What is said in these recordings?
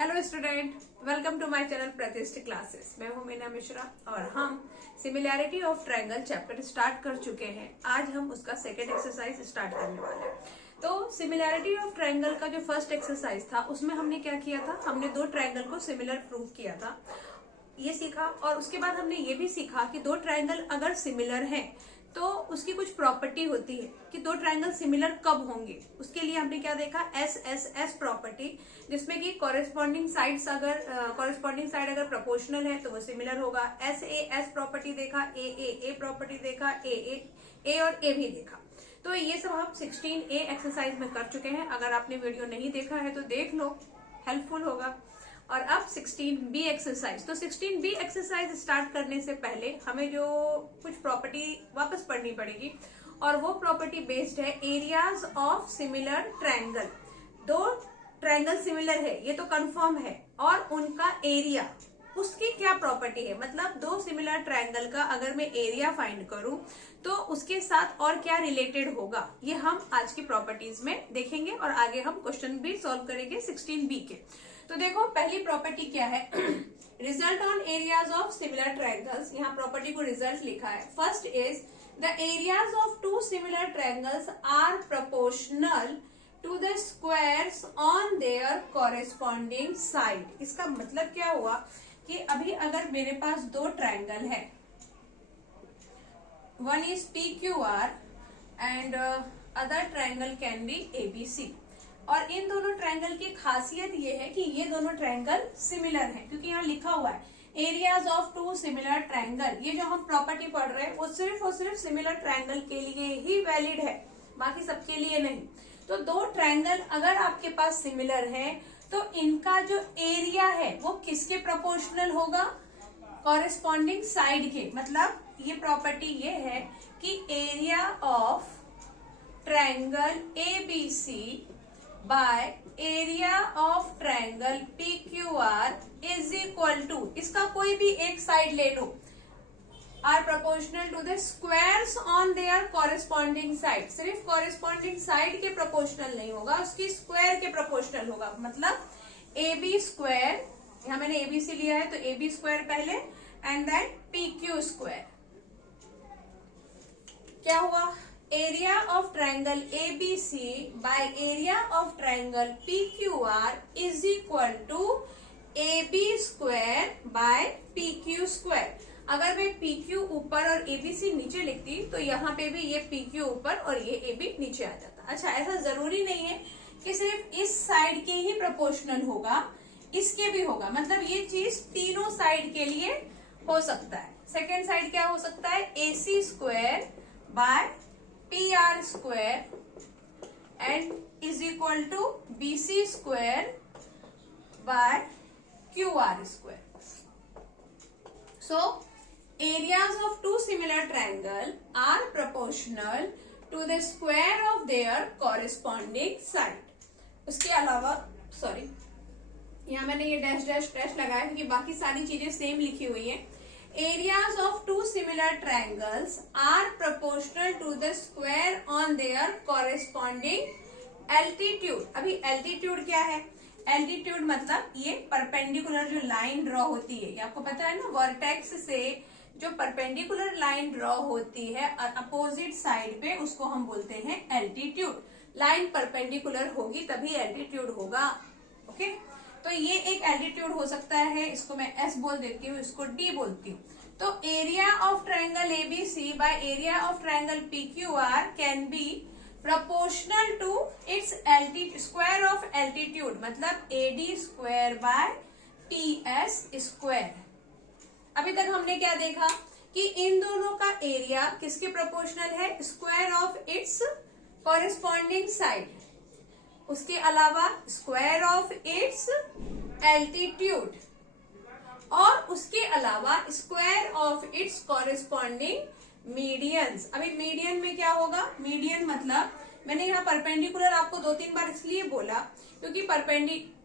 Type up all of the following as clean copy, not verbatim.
Hello student, welcome to my channel Pratishthit classes. मैं हूं मीना मिश्रा और हम similarity of triangle chapter start कर चुके हैं। आज हम उसका सेकेंड एक्सरसाइज स्टार्ट करने वाले हैं। तो सिमिलैरिटी ऑफ ट्रायंगल का जो फर्स्ट एक्सरसाइज था उसमें हमने क्या किया था, हमने दो ट्रायंगल को सिमिलर प्रूव किया था, ये सीखा। और उसके बाद हमने ये भी सीखा कि दो ट्रायंगल अगर सिमिलर हैं तो उसकी कुछ प्रॉपर्टी होती है कि दो ट्रायंगल सिमिलर कब होंगे। उसके लिए हमने क्या देखा, एस एस एस प्रॉपर्टी, जिसमें कि कॉरेस्पॉन्डिंग साइड्स अगर कॉरेस्पॉन्डिंग साइड अगर प्रोपोर्शनल है तो वो सिमिलर होगा। एस ए एस प्रॉपर्टी देखा, ए प्रॉपर्टी देखा, ए और ए भी देखा। तो ये सब हम 16A एक्सरसाइज में कर चुके हैं। अगर आपने वीडियो नहीं देखा है तो देख लो, हेल्पफुल होगा। और अब 16B एक्सरसाइज। तो 16B एक्सरसाइज स्टार्ट करने से पहले हमें जो कुछ प्रॉपर्टी वापस पढ़नी पड़ेगी, और वो प्रॉपर्टी बेस्ड है एरियाज ऑफ सिमिलर ट्रायंगल। दो ट्रायंगल सिमिलर है ये तो कंफर्म है, और उनका एरिया, उसकी क्या प्रॉपर्टी है, मतलब दो सिमिलर ट्रायंगल का अगर मैं एरिया फाइंड करूं तो उसके साथ और क्या रिलेटेड होगा, ये हम आज की प्रॉपर्टीज में देखेंगे। और आगे हम क्वेश्चन भी सॉल्व करेंगे 16B के। तो देखो, पहली प्रॉपर्टी क्या है, result on areas of similar triangles. यहाँ प्रॉपर्टी को रिजल्ट लिखा है। First is the areas of two similar triangles are proportional to the squares on their corresponding side. इसका मतलब क्या हुआ कि अभी अगर मेरे पास दो ट्रायंगल है, one is PQR and other triangle can be ABC, और इन दोनों ट्रायंगल की खासियत ये है कि ये दोनों ट्रायंगल सिमिलर हैं, क्योंकि यहाँ लिखा हुआ है areas of two similar triangle. ये जो हम प्रॉपर्टी पढ़ रहे हैं वो सिर्फ और सिर्फ सिमिलर ट्रायंगल के लिए ही वैलिड है, बाकी सबके लिए नहीं। तो दो ट्रायंगल अगर आपके पास सिमिलर है तो इनका जो एरिया है वो किसके प्रोपोर्शनल होगा, कॉरेस्पॉन्डिंग साइड के। मतलब ये प्रॉपर्टी ये है कि area of triangle ABC by area of triangle PQR is equal to, इसका कोई भी एक साइड ले लो, are proportional to the squares on their corresponding side. सिर्फ कॉरेस्पॉन्डिंग साइड के प्रोपोर्शनल नहीं होगा, उसकी स्क्वायर के प्रोपोर्शनल होगा। मतलब AB स्क्वायर, यहाँ मैंने ABC लिया है तो AB स्क्वायर पहले एंड देन PQ स्क्वायर। क्या हुआ, area of triangle ABC by area of triangle PQR is equal to AB square by PQ square. अगर मैं PQ ऊपर और ABC नीचे लिखती तो यहाँ पे भी ये PQ ऊपर और ये AB नीचे आ जाता। अच्छा, ऐसा जरूरी नहीं है कि सिर्फ इस साइड के ही प्रोपोर्शनल होगा, इसके भी होगा। मतलब ये चीज तीनों साइड के लिए हो सकता है। सेकेंड साइड क्या हो सकता है, AC square by PR square and is equal to BC square by QR square. So areas of two similar triangle are proportional to the square of their corresponding side. उसके अलावा यहाँ मैंने ये dash dash dash लगाया क्योंकि बाकी सारी चीजें सेम लिखी हुई है। Areas of two similar triangles are proportional to the square on their corresponding altitude. अभी altitude क्या है, एल्टीट्यूड मतलब ये परपेंडिकुलर जो लाइन ड्रॉ होती है, ये आपको पता है ना, वर्टेक्स से जो परपेंडिकुलर लाइन ड्रॉ होती है अपोजिट साइड पे, उसको हम बोलते हैं एल्टीट्यूड। लाइन परपेंडिकुलर होगी तभी एल्टीट्यूड होगा। ओके, तो ये एक एल्टीट्यूड हो सकता है, इसको मैं S बोल देती हूँ, इसको D बोलती हूँ। तो area of triangle ABC by area of triangle PQR can be proportional to its square of altitude, मतलब AD square bye TS square. अभी तक हमने क्या देखा कि इन दोनों का एरिया किसके प्रोपोर्शनल है, square of its corresponding side, उसके अलावा स्क्वायर ऑफ इट्स एल्टीट्यूड, और उसके अलावा square of its corresponding medians. अभी मीडियन में क्या होगा, मीडियन मतलब मैंने यहाँ परपेंडिकुलर आपको 2-3 बार इसलिए बोला क्योंकि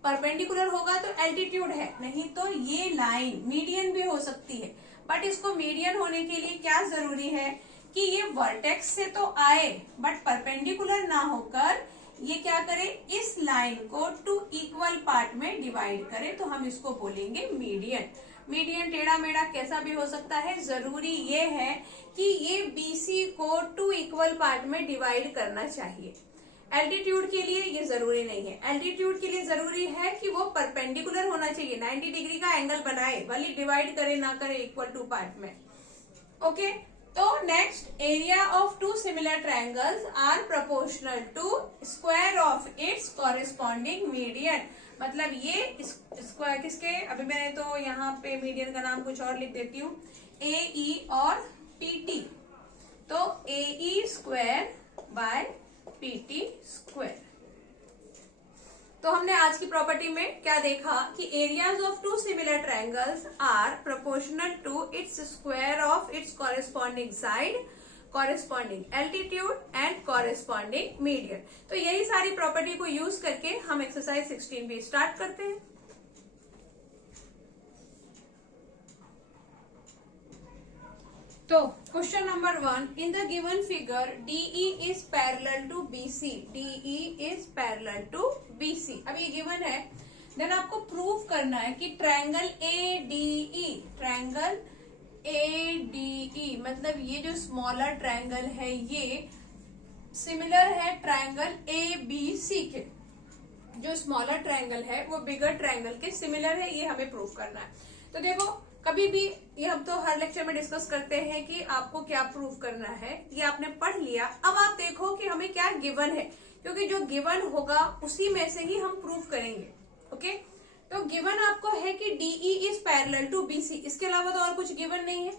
परपेंडिकुलर होगा तो एल्टीट्यूड है, नहीं तो ये लाइन मीडियन भी हो सकती है। बट इसको मीडियन होने के लिए क्या जरूरी है कि ये वर्टेक्स से तो आए बट परपेंडिकुलर ना होकर ये क्या करे, इस लाइन को 2 इक्वल पार्ट में डिवाइड करें तो हम इसको बोलेंगे मीडियन। मीडियन टेढ़ा मेढ़ा कैसा भी हो सकता है, जरूरी ये है कि ये BC को 2 इक्वल पार्ट में डिवाइड करना चाहिए। एल्टीट्यूड के लिए ये जरूरी नहीं है। एल्टीट्यूड के लिए जरूरी है कि वो परपेंडिकुलर होना चाहिए, 90 डिग्री का एंगल बनाए, भले डिवाइड करे ना करे इक्वल 2 पार्ट में। ओके, तो next, area of 2 similar triangles are proportional to square of its corresponding median. मतलब ये स्क्वायर किसके, अभी मैंने तो यहाँ पे मीडियन का नाम कुछ और लिख देती हूँ, AE और PT। तो AE square by PT square. तो हमने आज की प्रॉपर्टी में क्या देखा कि areas of 2 similar triangles are proportional to its square of its corresponding side, corresponding altitude and corresponding median. तो यही सारी प्रॉपर्टी को यूज करके हम एक्सरसाइज 16 भी स्टार्ट करते हैं। तो question number 1, in the given figure DE is parallel to BC। DE is parallel to BC। अब ये गिवन है, देन आपको प्रूव करना है कि ट्रायंगल ADE, ट्रायंगल ADE मतलब ये जो स्मॉलर ट्रायंगल है ये सिमिलर है ट्रायंगल ABC के। जो स्मॉलर ट्रायंगल है वो बिगर ट्रायंगल के सिमिलर है, ये हमें प्रूव करना है। तो देखो, कभी भी ये हम तो हर लेक्चर में डिस्कस करते हैं कि आपको क्या प्रूव करना है, ये आपने पढ़ लिया। अब आप देखो कि हमें क्या गिवन है, क्योंकि जो गिवन होगा उसी में से ही हम प्रूव करेंगे। ओके, तो गिवन आपको है कि DE is parallel to BC, इसके अलावा तो और कुछ गिवन नहीं है।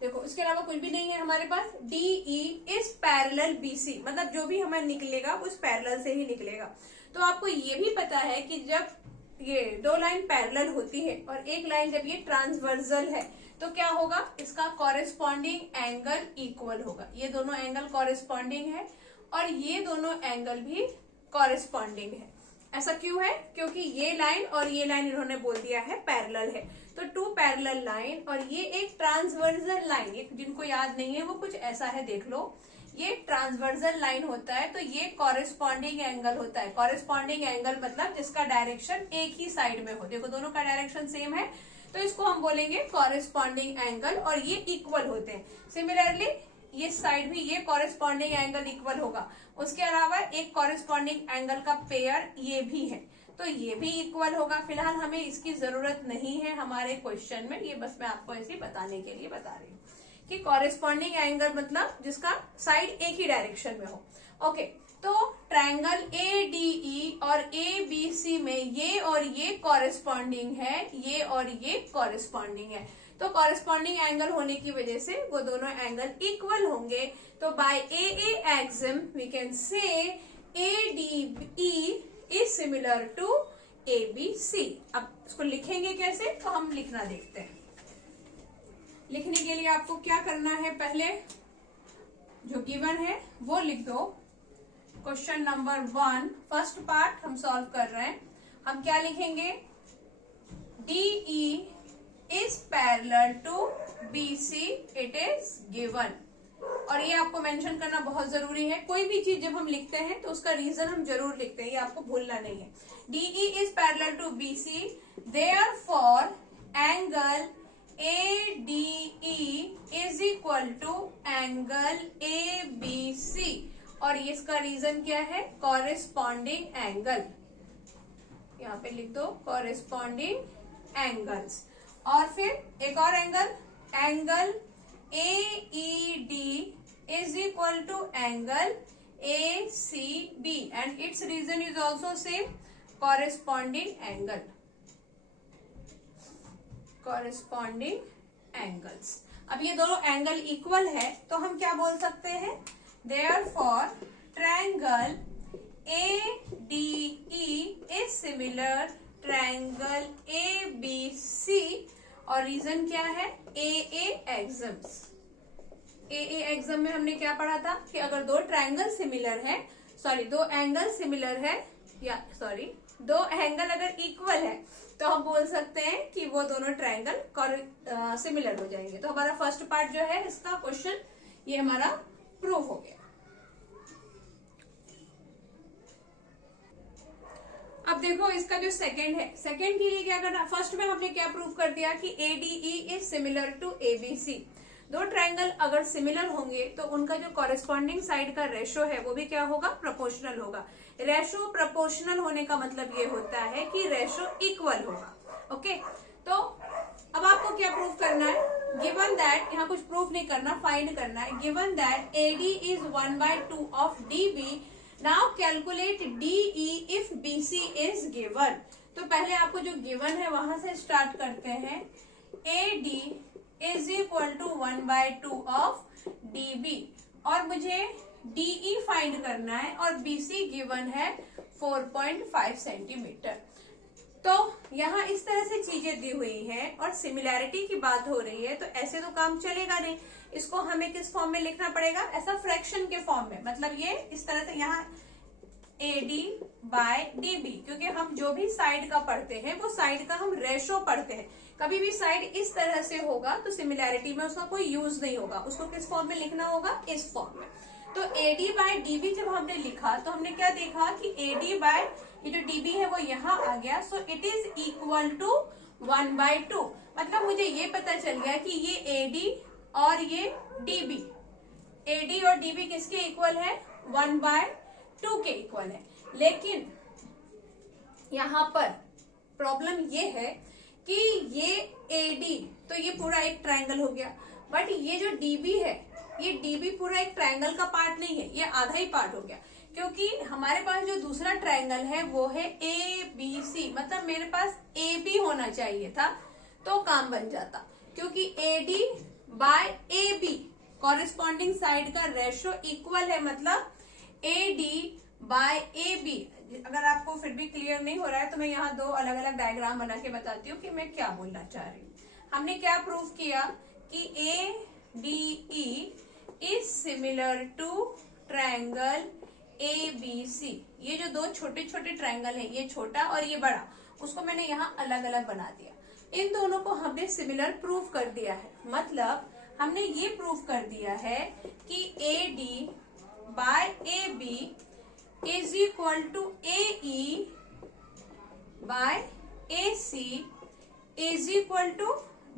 देखो, इसके अलावा कुछ भी नहीं है हमारे पास। DE इज पैरेलल BC मतलब जो भी हमें निकलेगा उस पैरेलल से ही निकलेगा। तो आपको ये भी पता है कि जब ये 2 लाइन पैरेलल होती है और एक लाइन जब ये ट्रांसवर्सल है तो क्या होगा, इसका कॉरेस्पॉन्डिंग एंगल इक्वल होगा। ये दोनों एंगल कॉरेस्पॉन्डिंग है और ये दोनों एंगल भी कॉरेस्पॉन्डिंग है। ऐसा क्यों है, क्योंकि ये लाइन और ये लाइन इन्होंने बोल दिया है पैरेलल है। तो 2 पैरेलल लाइन और ये एक ट्रांसवर्सल लाइन, ये जिनको याद नहीं है वो कुछ ऐसा है, देख लो, ये ट्रांसवर्सल लाइन होता है तो ये कॉरेस्पॉन्डिंग एंगल होता है। कॉरेस्पॉन्डिंग एंगल मतलब जिसका डायरेक्शन एक ही साइड में हो। देखो, दोनों का डायरेक्शन सेम है तो इसको हम बोलेंगे कॉरेस्पॉन्डिंग एंगल और ये इक्वल होते हैं। सिमिलरली ये साइड भी ये कॉरेस्पॉन्डिंग एंगल इक्वल होगा। उसके अलावा एक कॉरेस्पॉन्डिंग एंगल का पेयर ये भी है तो ये भी इक्वल होगा। फिलहाल हमें इसकी जरूरत नहीं है हमारे क्वेश्चन में, ये बस मैं आपको ऐसे बताने के लिए बता रही हूँ कि कॉरेस्पॉन्डिंग एंगल मतलब जिसका साइड एक ही डायरेक्शन में हो। ओके, तो ट्रायंगल ADE और ABC में ये और ये कॉरेस्पॉन्डिंग है, ये और ये कॉरेस्पॉन्डिंग है। तो कॉरेस्पॉन्डिंग एंगल होने की वजह से वो दोनों एंगल इक्वल होंगे। तो by AA axiom we can say ADE is similar to ABC। अब इसको लिखेंगे कैसे, तो हम लिखना देखते हैं। लिखने के लिए आपको क्या करना है, पहले जो गिवन है वो लिख दो। क्वेश्चन नंबर 1 फर्स्ट पार्ट हम सॉल्व कर रहे हैं। हम क्या लिखेंगे, DE is parallel to BC, it is given. और ये आपको मेंशन करना बहुत जरूरी है। कोई भी चीज जब हम लिखते हैं तो उसका रीजन हम जरूर लिखते हैं, ये आपको भूलना नहीं है। DE is parallel to BC, therefore angle ADE is equal to angle ABC। और इसका रीजन क्या है, कॉरेस्पॉन्डिंग एंगल। यहाँ पे लिख दो कॉरेस्पॉन्डिंग एंगल्स। और फिर एक और angle, angle AED is equal to angle ACB and its reason is also same, corresponding angle, corresponding angles. अब ये दोनों एंगल इक्वल है तो हम क्या बोल सकते हैं, therefore triangle ADE is similar triangle ABC। और रीजन क्या है, AA एक्सिम्स। AA एक्सिम में हमने क्या पढ़ा था कि अगर दो ट्रायंगल सिमिलर है, दो एंगल सिमिलर है, या दो एंगल अगर इक्वल है तो हम बोल सकते हैं कि वो दोनों ट्रायंगल सिमिलर हो जाएंगे। तो हमारा फर्स्ट पार्ट जो है इसका क्वेश्चन ये हमारा प्रूव हो गया। अब देखो इसका जो सेकंड है, सेकंड के लिए क्या करना, फर्स्ट में हमने क्या प्रूव कर दिया कि ADE is similar to ABC। दो ट्रायंगल अगर सिमिलर होंगे तो उनका जो कॉरेस्पॉन्डिंग साइड का रेशो है वो भी क्या होगा, प्रोपोर्शनल होगा। रेशो प्रोपोर्शनल होने का मतलब ये होता है कि रेशो इक्वल होगा। ओके, तो अब आपको क्या प्रूव करना है, गिवन दैट, यहाँ कुछ प्रूफ नहीं करना, फाइंड करना है। Given that AD is 1/2 of DB, now calculate DE if BC is given. तो पहले आपको जो गिवन है वहां से स्टार्ट करते हैं। AD is equal to 1/2 of DB और मुझे DE फाइंड करना है और BC गिवन है 4.5 सेंटीमीटर। तो यहाँ इस तरह से चीजें दी हुई हैं और सिमिलैरिटी की बात हो रही है, तो ऐसे तो काम चलेगा नहीं। इसको हमें किस फॉर्म में लिखना पड़ेगा, ऐसा फ्रैक्शन के फॉर्म में, मतलब ये इस तरह से यहाँ AD/DB, क्योंकि हम जो भी साइड का पढ़ते हैं वो साइड का हम रेशो पढ़ते हैं। कभी भी साइड इस तरह से होगा तो सिमिलैरिटी में उसका कोई यूज नहीं होगा, उसको किस फॉर्म में लिखना होगा, इस फॉर्म में। तो AD/DB जब हमने लिखा तो हमने क्या देखा कि ये जो DB है वो यहाँ आ गया, so it is equal to 1/2। मतलब मुझे ये पता चल गया कि ये AD और ये DB, AD और DB किसके इक्वल है, 1/2 के इक्वल है। लेकिन यहाँ पर प्रॉब्लम ये है कि ये AD, तो ये पूरा एक ट्रायंगल हो गया, बट ये जो DB है, ये DB पूरा एक ट्रायंगल का पार्ट नहीं है, ये आधा ही पार्ट हो गया, क्योंकि हमारे पास जो दूसरा ट्रायंगल है वो है ABC, मतलब मेरे पास AB होना चाहिए था तो काम बन जाता, क्योंकि AD/AB कॉरेस्पॉन्डिंग साइड का रेशो इक्वल है, मतलब AD/AB। अगर आपको फिर भी क्लियर नहीं हो रहा है तो मैं यहाँ दो अलग अलग डायग्राम बना के बताती हूँ कि मैं क्या बोलना चाह रही हूँ। हमने क्या प्रूव किया कि ADE is similar to triangle ABC। ये जो दो छोटे छोटे ट्रायंगल है, ये छोटा और ये बड़ा, उसको मैंने यहाँ अलग अलग बना दिया। इन दोनों को हमने सिमिलर प्रूव कर दिया है, मतलब हमने ये प्रूव कर दिया है कि AD/AB is equal to AE/AC is equal to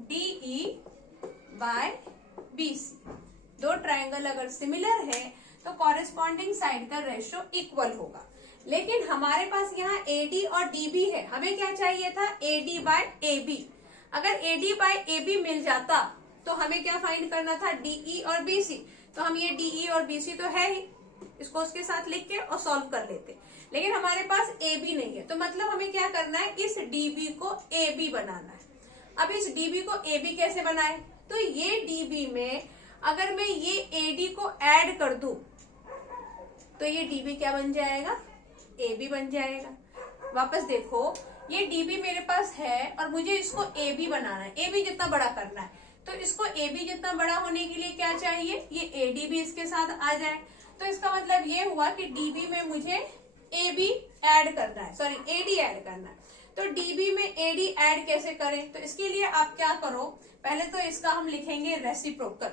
DE/BC। दो ट्रायंगल अगर सिमिलर है तो कॉरेस्पॉन्डिंग साइड का रेशो इक्वल होगा। लेकिन हमारे पास यहाँ AD और DB है, हमें क्या चाहिए था, AD/AB। अगर AD/AB मिल जाता तो हमें क्या फाइंड करना था, DE और BC। तो हम ये DE और BC तो है ही, इसको उसके साथ लिख के और सॉल्व कर लेते। लेकिन हमारे पास AB नहीं है, तो मतलब हमें क्या करना है, इस DB को AB बनाना है। अब इस DB को AB कैसे बनाए, तो ये DB में अगर मैं ये AD को ऐड कर दूं तो ये DB क्या बन जाएगा, AB बन जाएगा। वापस देखो, ये DB मेरे पास है और मुझे इसको AB बनाना है, AB जितना बड़ा करना है। तो इसको AB जितना बड़ा होने के लिए क्या चाहिए, ये AD भी इसके साथ आ जाए। तो इसका मतलब ये हुआ कि DB में मुझे AB ऐड करना है, सॉरी AD ऐड करना है। तो DB में AD ऐड कैसे करें, तो इसके लिए आप क्या करो, पहले तो इसका हम लिखेंगे रेसिप्रोकल।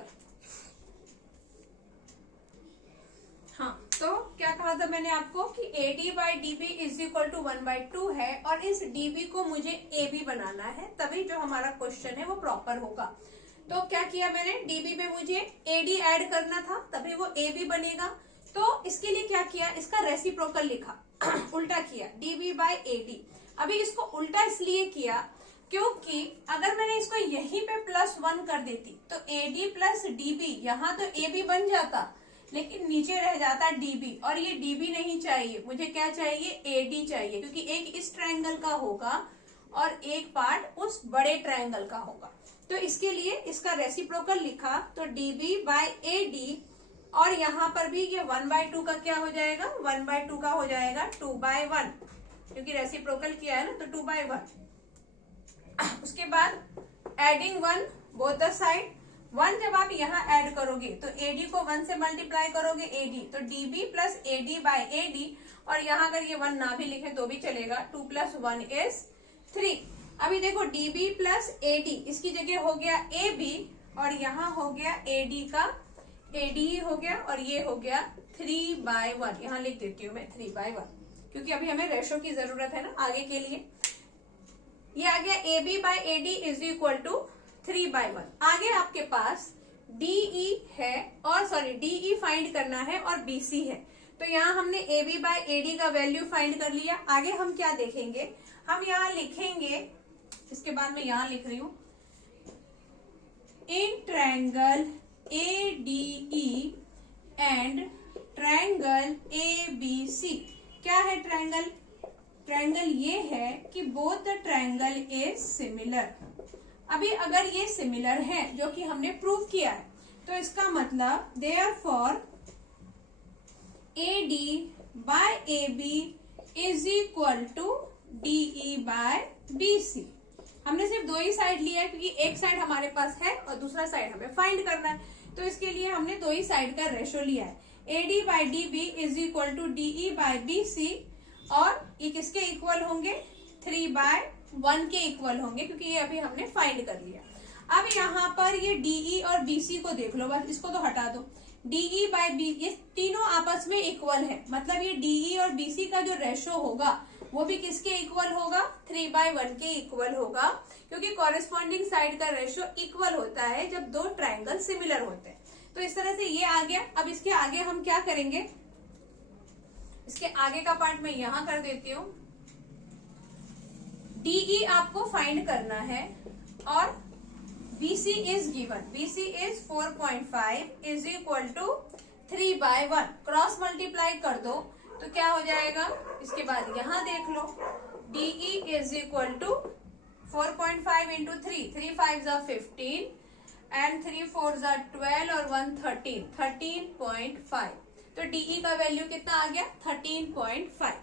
हाँ, तो क्या कहा था मैंने आपको कि AD/DB इज इक्वल टू 1/2 है और इस DB को मुझे AB बनाना है, तभी जो हमारा क्वेश्चन है वो प्रॉपर होगा। तो क्या किया मैंने, DB में मुझे AD ऐड करना था तभी वो AB बनेगा। तो इसके लिए क्या किया, इसका रेसिप्रोकल लिखा उल्टा किया, DB/AD। अभी इसको उल्टा इसलिए किया क्योंकि अगर मैंने इसको यहीं पे +1 कर देती तो AD + DB, यहाँ तो AB बन जाता लेकिन नीचे रह जाता DB, और ये DB नहीं चाहिए, मुझे क्या चाहिए, AD चाहिए, क्योंकि एक इस ट्रायंगल का होगा और एक पार्ट उस बड़े ट्रायंगल का होगा। तो इसके लिए इसका रेसिप्रोकल लिखा, तो DB/AD, और यहाँ पर भी ये 1/2 का क्या हो जाएगा, 1/2 का हो जाएगा 2/1, क्योंकि रेसिप्रोकल किया है ना, तो 2/1। उसके बाद एडिंग 1 बोथ द साइड, 1 जब आप यहाँ ऐड करोगे तो AD को 1 से मल्टीप्लाई करोगे AD, तो DB + AD/AD, और यहाँ अगर ये 1 ना भी लिखे तो भी चलेगा, 2 + 1 = 3। अभी देखो DB + AD, इसकी जगह हो गया AB और यहाँ हो गया AD का AD हो गया और ये हो गया 3/1, यहाँ लिख देती हूँ मैं 3/1। क्योंकि अभी हमें रेशो की जरूरत है ना आगे के लिए। ये आ गया AB by AD is equal to 3/1। आगे आपके पास DE है और DE फाइंड करना है और BC है। तो यहाँ हमने AB बाय AD का वैल्यू फाइंड कर लिया। आगे हम क्या देखेंगे, हम यहाँ लिखेंगे, इसके बाद मैं यहाँ लिख रही हूं, in triangle ADE and triangle ABC। क्या है ट्रायंगल? ट्रायंगल ये है कि both the triangle is similar. अभी अगर ये सिमिलर है जो कि हमने प्रूव किया है, तो इसका मतलब therefore AD by AB is equal to DE by BC। हमने सिर्फ दो ही साइड लिया है क्योंकि एक साइड हमारे पास है और दूसरा साइड हमें फाइंड करना है, तो इसके लिए हमने दो ही साइड का रेशो लिया है। AD by DB is equal to DE by BC, और ये किसके इक्वल होंगे? 3/1 के इक्वल होंगे, क्योंकि ये अभी हमने फाइंड कर लिया। अब यहाँ पर ये DE और BC को देख लो, बस इसको तो हटा दो। DE बाय B, ये तीनों आपस में इक्वल है, मतलब ये DE और BC का जो रेशो होगा वो भी किसके इक्वल होगा? 3/1 के इक्वल होगा, क्योंकि कॉरेस्पॉन्डिंग साइड का रेशो इक्वल होता है जब दो ट्रायंगल सिमिलर होते हैं। तो इस तरह से ये आ गया। अब इसके आगे हम क्या करेंगे, इसके आगे का पार्ट मैं यहां कर देती हूँ। DE आपको फाइंड करना है और BC is given, BC is 4.5 is equal to 3/1। Cross multiply कर दो तो क्या हो जाएगा? इसके बाद यहां देख लो, DE is equal to 4.5 into 3 5 15 and 3 4 12 और 1 13.5। तो DE का वैल्यू कितना आ गया? 13.5।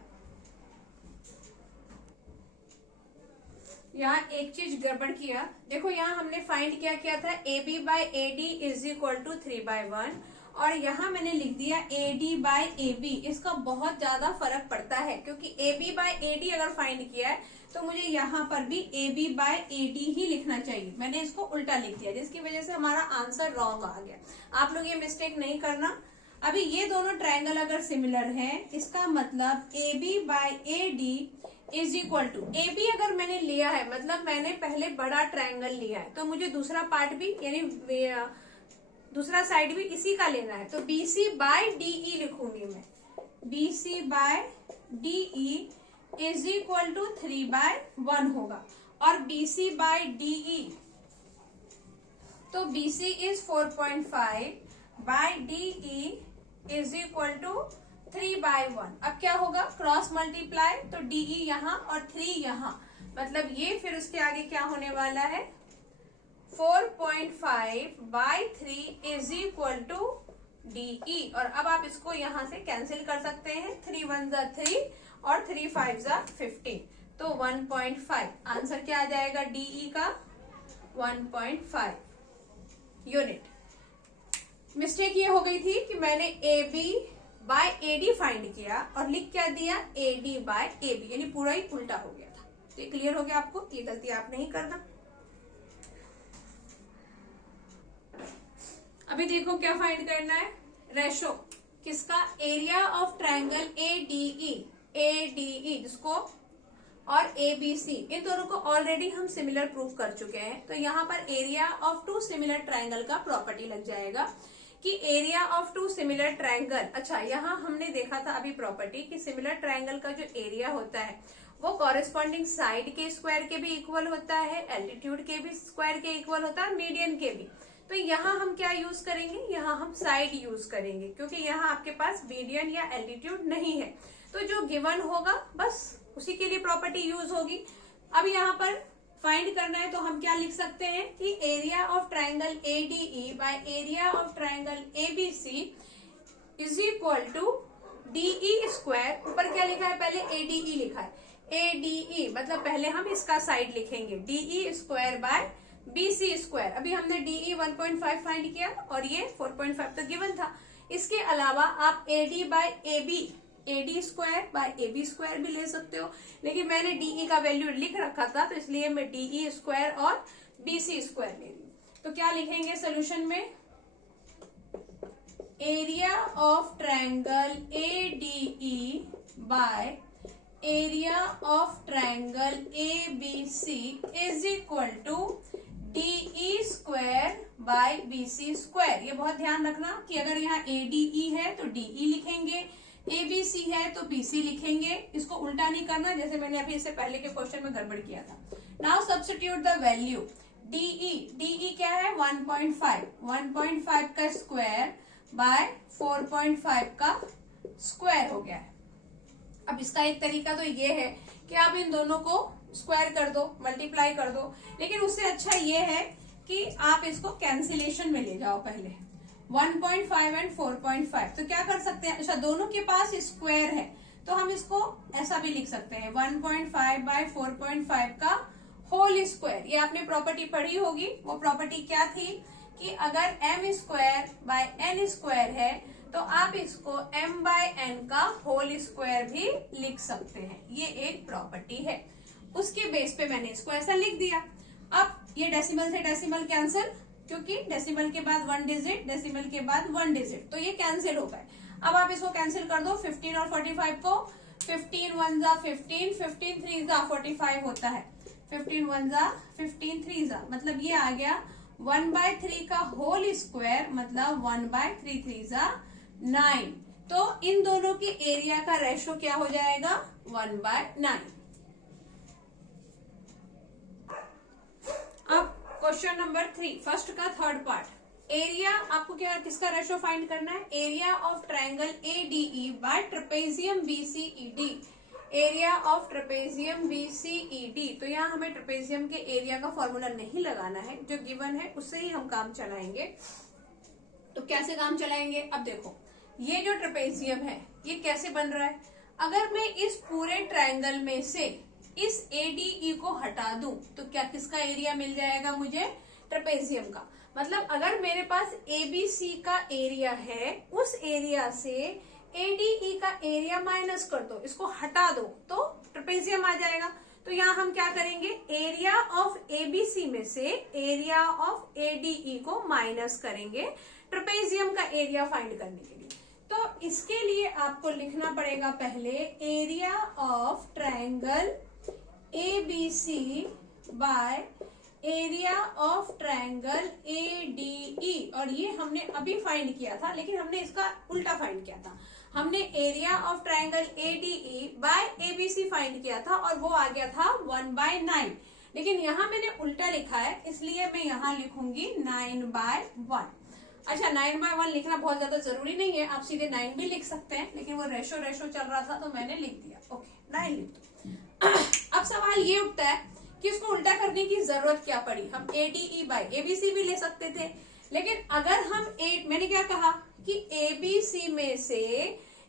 यहाँ एक चीज गड़बड़ किया, देखो यहाँ हमने फाइंड किया था AB by AD is equal to 3/1, और यहाँ मैंने लिख दिया AD बाय AB। इसका बहुत ज्यादा फर्क पड़ता है, क्योंकि AB बाय AD अगर फाइंड किया है तो मुझे यहाँ पर भी AB बाय AD ही लिखना चाहिए। मैंने इसको उल्टा लिख दिया, जिसकी वजह से हमारा आंसर रॉन्ग आ गया। आप लोग ये मिस्टेक नहीं करना। अभी ये दोनों ट्रायंगल अगर सिमिलर हैं, इसका मतलब AB by AD is equal to, AB अगर मैंने लिया है मतलब मैंने पहले बड़ा ट्रायंगल लिया है, तो मुझे दूसरा पार्ट भी यानी दूसरा साइड भी इसी का लेना है। तो BC बाय DE लिखूंगी मैं, BC by DE is equal to 3/1 होगा। और BC बाय DE, तो BC is 4.5 by DE is equal to 3/1। अब क्या होगा? क्रॉस मल्टीप्लाई, तो DE यहाँ और 3 यहाँ, मतलब ये फिर उसके आगे क्या होने वाला है? 4.5 by 3 is equal to DE। और अब आप इसको यहाँ से कैंसिल कर सकते हैं, 3 1 3 और 3 5 15, तो 1.5। आंसर क्या आ जाएगा DE का? 1.5 यूनिट। मिस्टेक ये हो गई थी कि मैंने AB बाय AD फाइंड किया और लिख क्या दिया? AD बाय AB, यानी पूरा ही उल्टा हो गया था। तो ये क्लियर हो गया आपको, ये गलती आप नहीं करना। अभी देखो क्या फाइंड करना है? रेशो किसका? एरिया ऑफ ट्रायंगल ADE जिसको और ABC, इन दोनों को ऑलरेडी हम सिमिलर प्रूव कर चुके हैं। तो यहाँ पर area of two similar triangle का प्रॉपर्टी लग जाएगा कि area of two similar triangle. अच्छा, यहाँ हमने देखा था अभी प्रॉपर्टी कि सिमिलर ट्रायंगल का जो एरिया होता है वो कॉरेस्पॉन्डिंग साइड के स्क्वायर के भी इक्वल होता है, एल्टीट्यूड के भी स्क्वायर के इक्वल होता है, मीडियन के भी। तो यहाँ हम क्या यूज करेंगे? यहाँ हम साइड यूज करेंगे, क्योंकि यहाँ आपके पास मीडियन या एल्टीट्यूड नहीं है। तो जो गिवन होगा बस उसी के लिए प्रॉपर्टी यूज होगी। अब यहाँ पर फाइंड करना है तो हम क्या लिख सकते हैं कि area of triangle ADE by area of triangle ABC is equal to DE square. ऊपर क्या लिखा है? पहले ADE लिखा है, ADE मतलब पहले हम इसका साइड लिखेंगे, DE square by BC square. अभी हमने DE 1.5 फाइंड किया और ये 4.5 तो गिवन था। इसके अलावा आप AD by AB, AD square by AB square भी ले सकते हो, लेकिन मैंने DE का वैल्यू लिख रखा था तो इसलिए मैं DE स्क्वायर और BC स्क्वायर ले ली। तो क्या लिखेंगे सोल्यूशन में? Area of triangle ADE by area of triangle ABC is equal to DE square by BC square. ये बहुत ध्यान रखना कि अगर यहाँ ADE है तो DE लिखेंगे, ABC है तो BC लिखेंगे। इसको उल्टा नहीं करना जैसे मैंने अभी इससे पहले के क्वेश्चन में गड़बड़ किया था। Now substitute the value. DE क्या है 1.5 का स्क्वायर बाय 4.5 का स्क्वायर हो गया है। अब इसका एक तरीका तो ये है कि आप इन दोनों को स्क्वायर कर दो, मल्टीप्लाई कर दो, लेकिन उससे अच्छा ये है कि आप इसको कैंसिलेशन में ले जाओ पहले। 1.5 एंड 4.5 तो क्या कर सकते हैं, अच्छा दोनों के पास स्क्वायर है तो हम इसको ऐसा भी लिख सकते हैं 1.5 बाय 4.5 का होल स्क्वायर। ये आपने प्रॉपर्टी पढ़ी होगी। वो प्रॉपर्टी क्या थी कि अगर m square by n square है तो आप इसको m बाय n का होल स्क्वायर भी लिख सकते हैं। ये एक प्रॉपर्टी है, उसके बेस पे मैंने इसको ऐसा लिख दिया। अब ये डेसिमल से डेसिमल कैंसिल, क्योंकि डेसिमल के बाद 1 डिजिट, डेसिमल के बाद 1 डिजिट, तो ये कैंसिल हो गए। अब आप इसको कैंसिल कर दो 15 और 45 को। 15 1 जा 15, 15 3 जा 45 होता है। 15 1 जा 15 3 जा मतलब ये आ गया 1/3 का होल स्क्वायर, मतलब 1/3 3 जा 9। तो इन दोनों के एरिया का रेशो क्या हो जाएगा 1/9। अब क्वेश्चन नंबर 3 फर्स्ट का थर्ड पार्ट। एरिया आपको क्या किसका रेशो फाइंड करना है, area of triangle ADE by trapezium BCED। Area of trapezium BCED, तो यहाँ हमें ट्रेपेजियम के एरिया का फॉर्मूला नहीं लगाना है, जो गिवन है उससे ही हम काम चलाएंगे। तो कैसे काम चलाएंगे, अब देखो ये जो ट्रेपेजियम है ये कैसे बन रहा है। अगर मैं इस पूरे ट्रायंगल में से इस ADE को हटा दूं तो क्या किसका एरिया मिल जाएगा मुझे, ट्रेपेजियम का। मतलब अगर मेरे पास ABC का एरिया है, उस एरिया से ADE का एरिया माइनस कर दो, इसको हटा दो तो ट्रेपेजियम आ जाएगा। तो यहाँ हम क्या करेंगे, एरिया ऑफ ABC में से एरिया ऑफ ADE को माइनस करेंगे ट्रेपेजियम का एरिया फाइंड करने के लिए। तो इसके लिए आपको लिखना पड़ेगा पहले area of triangle ABC by area of triangle ADE, और ये हमने अभी फाइंड किया था, लेकिन हमने इसका उल्टा फाइंड किया था। हमने area of triangle ADE by ABC find किया था और वो आ गया था 1/9, लेकिन यहाँ मैंने उल्टा लिखा है, इसलिए मैं यहाँ लिखूंगी 9/1। अच्छा 9/1 लिखना बहुत ज्यादा जरूरी नहीं है, आप सीधे 9 भी लिख सकते हैं, लेकिन वो रेशो चल रहा था तो मैंने लिख दिया। ओके 9 लिख दो। अब सवाल ये उठता है कि इसको उल्टा करने की जरूरत क्या पड़ी। हम ADE बाय ABC भी ले सकते थे, लेकिन अगर हम मैंने क्या कहा कि ABC में से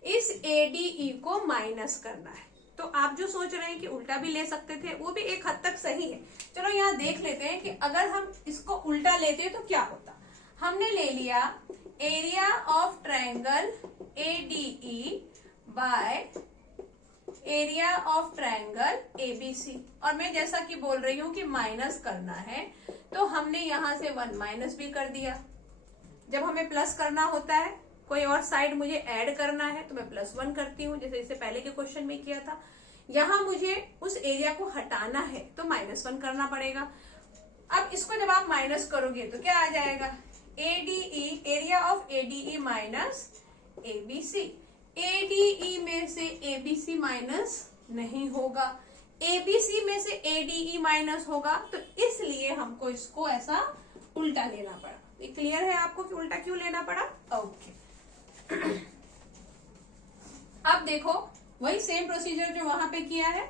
इस ADE को माइनस करना है, तो आप जो सोच रहे हैं कि उल्टा भी ले सकते थे वो भी एक हद तक सही है। चलो यहाँ देख लेते हैं कि अगर हम इसको उल्टा लेते तो क्या होता। हमने ले लिया area of triangle ADE by area of triangle ABC, और मैं जैसा कि बोल रही हूं कि माइनस करना है तो हमने यहां से 1 माइनस भी कर दिया। जब हमें प्लस करना होता है, कोई और साइड मुझे ऐड करना है तो मैं +1 करती हूँ, जैसे इससे पहले के क्वेश्चन में किया था। यहाँ मुझे उस एरिया को हटाना है तो -1 करना पड़ेगा। अब इसको जब आप माइनस करोगे तो क्या आ जाएगा, ADE area of ADE minus ABC। ADE में से ABC माइनस नहीं होगा, ABC में से ADE माइनस होगा, तो इसलिए हमको इसको ऐसा उल्टा लेना पड़ा। ये क्लियर है आपको कि उल्टा क्यों लेना पड़ा। ओके अब देखो वही सेम प्रोसीजर जो वहां पे किया है,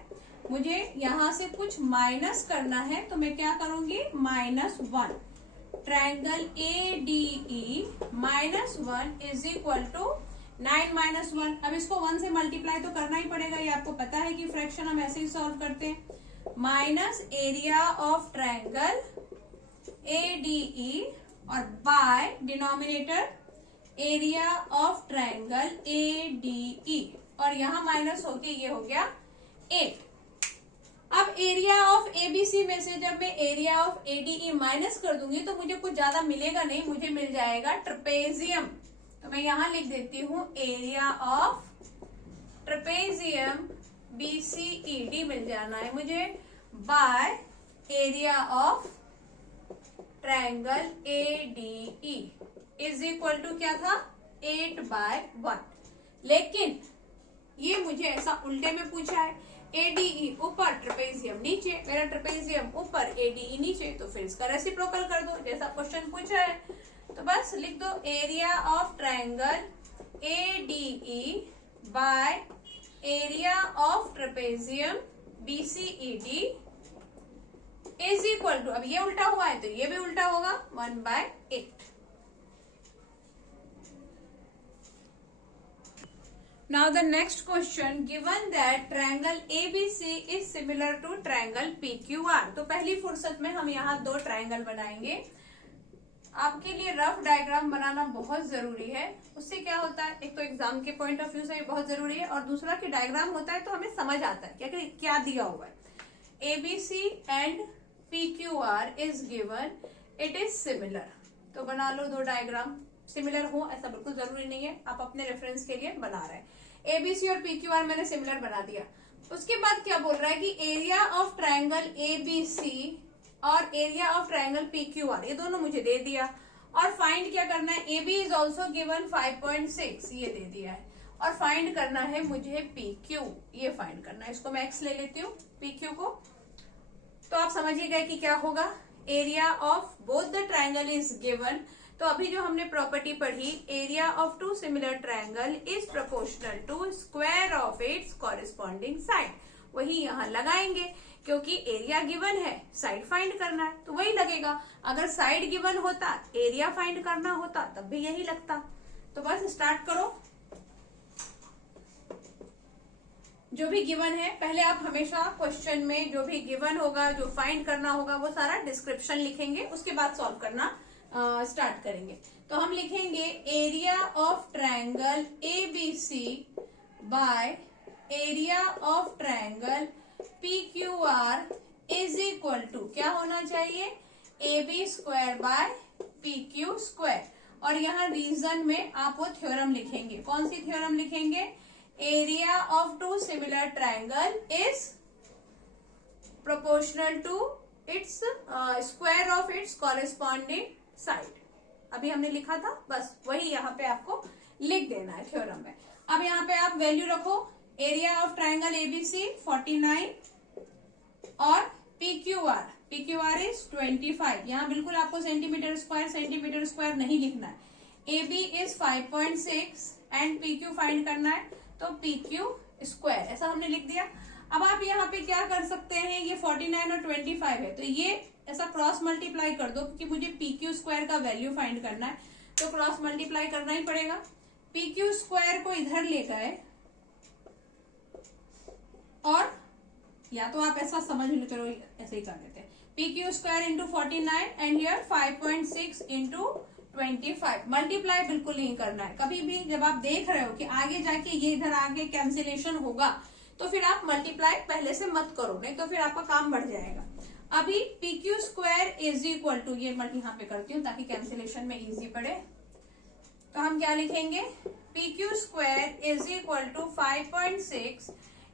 मुझे यहां से कुछ माइनस करना है तो मैं क्या करूंगी, -1। Triangle ADE -1 is equal to 9 - 1। अब इसको 1 से मल्टीप्लाई तो करना ही पड़ेगा, ये आपको पता है कि फ्रैक्शन हम ऐसे ही सॉल्व करते हैं। Minus area of triangle ADE और by denominator area of triangle ADE, और यहाँ माइनस होके ये हो गया 8। अब एरिया ऑफ ABC में से जब मैं एरिया ऑफ ADE माइनस कर दूंगी तो मुझे कुछ ज्यादा मिलेगा नहीं, मुझे मिल जाएगा ट्रेपेजियम। तो मैं यहां लिख देती हूं एरिया ऑफ ट्रेपेजियम BCED मिल जाना है मुझे by area of triangle ADE is equal to क्या था 8/1। लेकिन ये मुझे ऐसा उल्टे में पूछा है, ADE ऊपर ट्रेपेजियम नीचे, मेरा ट्रेपेजियम ऊपर ADE नीचे, तो फिर इसका रेसिप्रोकल कर दो जैसा क्वेश्चन पूछा है। तो बस लिख दो area of triangle ADE by area of trapezium BCED is equal to, अब ये उल्टा हुआ है तो ये भी उल्टा होगा 1/8। Now the next question, given that triangle ABC is similar to triangle PQR, तो पहली फुर्सत में हम यहाँ दो ट्रायंगल बनाएंगे। आपके लिए रफ डायग्राम बनाना बहुत जरूरी है, उससे क्या होता है, एक तो एग्जाम के पॉइंट ऑफ व्यू से बहुत जरूरी है, और दूसरा कि डायग्राम होता है तो हमें समझ आता है क्या क्या दिया हुआ है। ABC and PQR is given, it is similar, तो बना लो दो डायग्राम। सिमिलर हो ऐसा बिल्कुल जरूरी नहीं है, आप अपने रेफरेंस के लिए बना रहे हैं। ABC और PQR मैंने सिमिलर बना दिया। उसके बाद क्या बोल रहा है कि एरिया ऑफ ट्रायंगल ABC और एरिया ऑफ ट्रायंगल PQR ये दोनों मुझे दे दिया, और फाइंड क्या करना है, AB इज ऑल्सो गिवन 5.6 ये दे दिया है, और फाइंड करना है मुझे PQ, ये फाइंड करना है। इसको मैं X ले लेती हूँ PQ को, तो आप समझिए गए कि क्या होगा, area of both the triangle is given. तो अभी जो हमने प्रॉपर्टी पढ़ी, area of two similar triangle is proportional to square of its corresponding side, वही यहाँ लगाएंगे क्योंकि एरिया गिवन है, साइड फाइंड करना है तो वही लगेगा। अगर साइड गिवन होता, एरिया फाइंड करना होता, तब भी यही लगता। तो बस स्टार्ट करो। जो भी गिवन है, पहले आप हमेशा क्वेश्चन में जो भी गिवन होगा, जो फाइंड करना होगा, वो सारा डिस्क्रिप्शन लिखेंगे, उसके बाद सॉल्व करना स्टार्ट करेंगे। तो हम लिखेंगे area of triangle ABC by area of triangle PQR is equal to क्या होना चाहिए, AB square by PQ square. और यहाँ रीजन में आप वो थ्योरम लिखेंगे। कौन सी थ्योरम लिखेंगे, area of two similar triangle is proportional to its square of its corresponding side. अभी हमने लिखा था, बस वही यहाँ पे आपको लिख देना है थ्योरम में। अब यहाँ पे आप वैल्यू रखो, एरिया ऑफ ट्रायंगल ABC 49 और PQR इज 25। यहाँ बिल्कुल आपको सेंटीमीटर स्क्वायर नहीं लिखना है। AB is 5.6 and PQ find करना है, तो PQ स्क्वायर ऐसा हमने लिख दिया। अब आप यहाँ पे क्या कर सकते हैं, ये 49 और 25 है, तो ये ऐसा क्रॉस मल्टीप्लाई कर दो, क्योंकि मुझे PQ स्क्वायर का वैल्यू फाइंड करना है, तो क्रॉस मल्टीप्लाई करना ही पड़ेगा। PQ स्क्वायर को इधर ले गए, और या तो आप ऐसा समझ लो, चलो ऐसे ही कर लेते हैं, PQ square into 49 and here 5.6 into 25। Multiply बिल्कुल नहीं करना है। कभी भी जब आप देख रहे हो कि आगे जाके ये इधर आगे कैंसिलेशन होगा, तो फिर आप मल्टीप्लाई पहले से मत करो, नहीं तो फिर आपका काम बढ़ जाएगा। अभी PQ square is equal to, ये मैं यहाँ पे करती हूँ ताकि कैंसिलेशन में इजी पड़े, तो हम क्या लिखेंगे, PQ square is equal to 5.6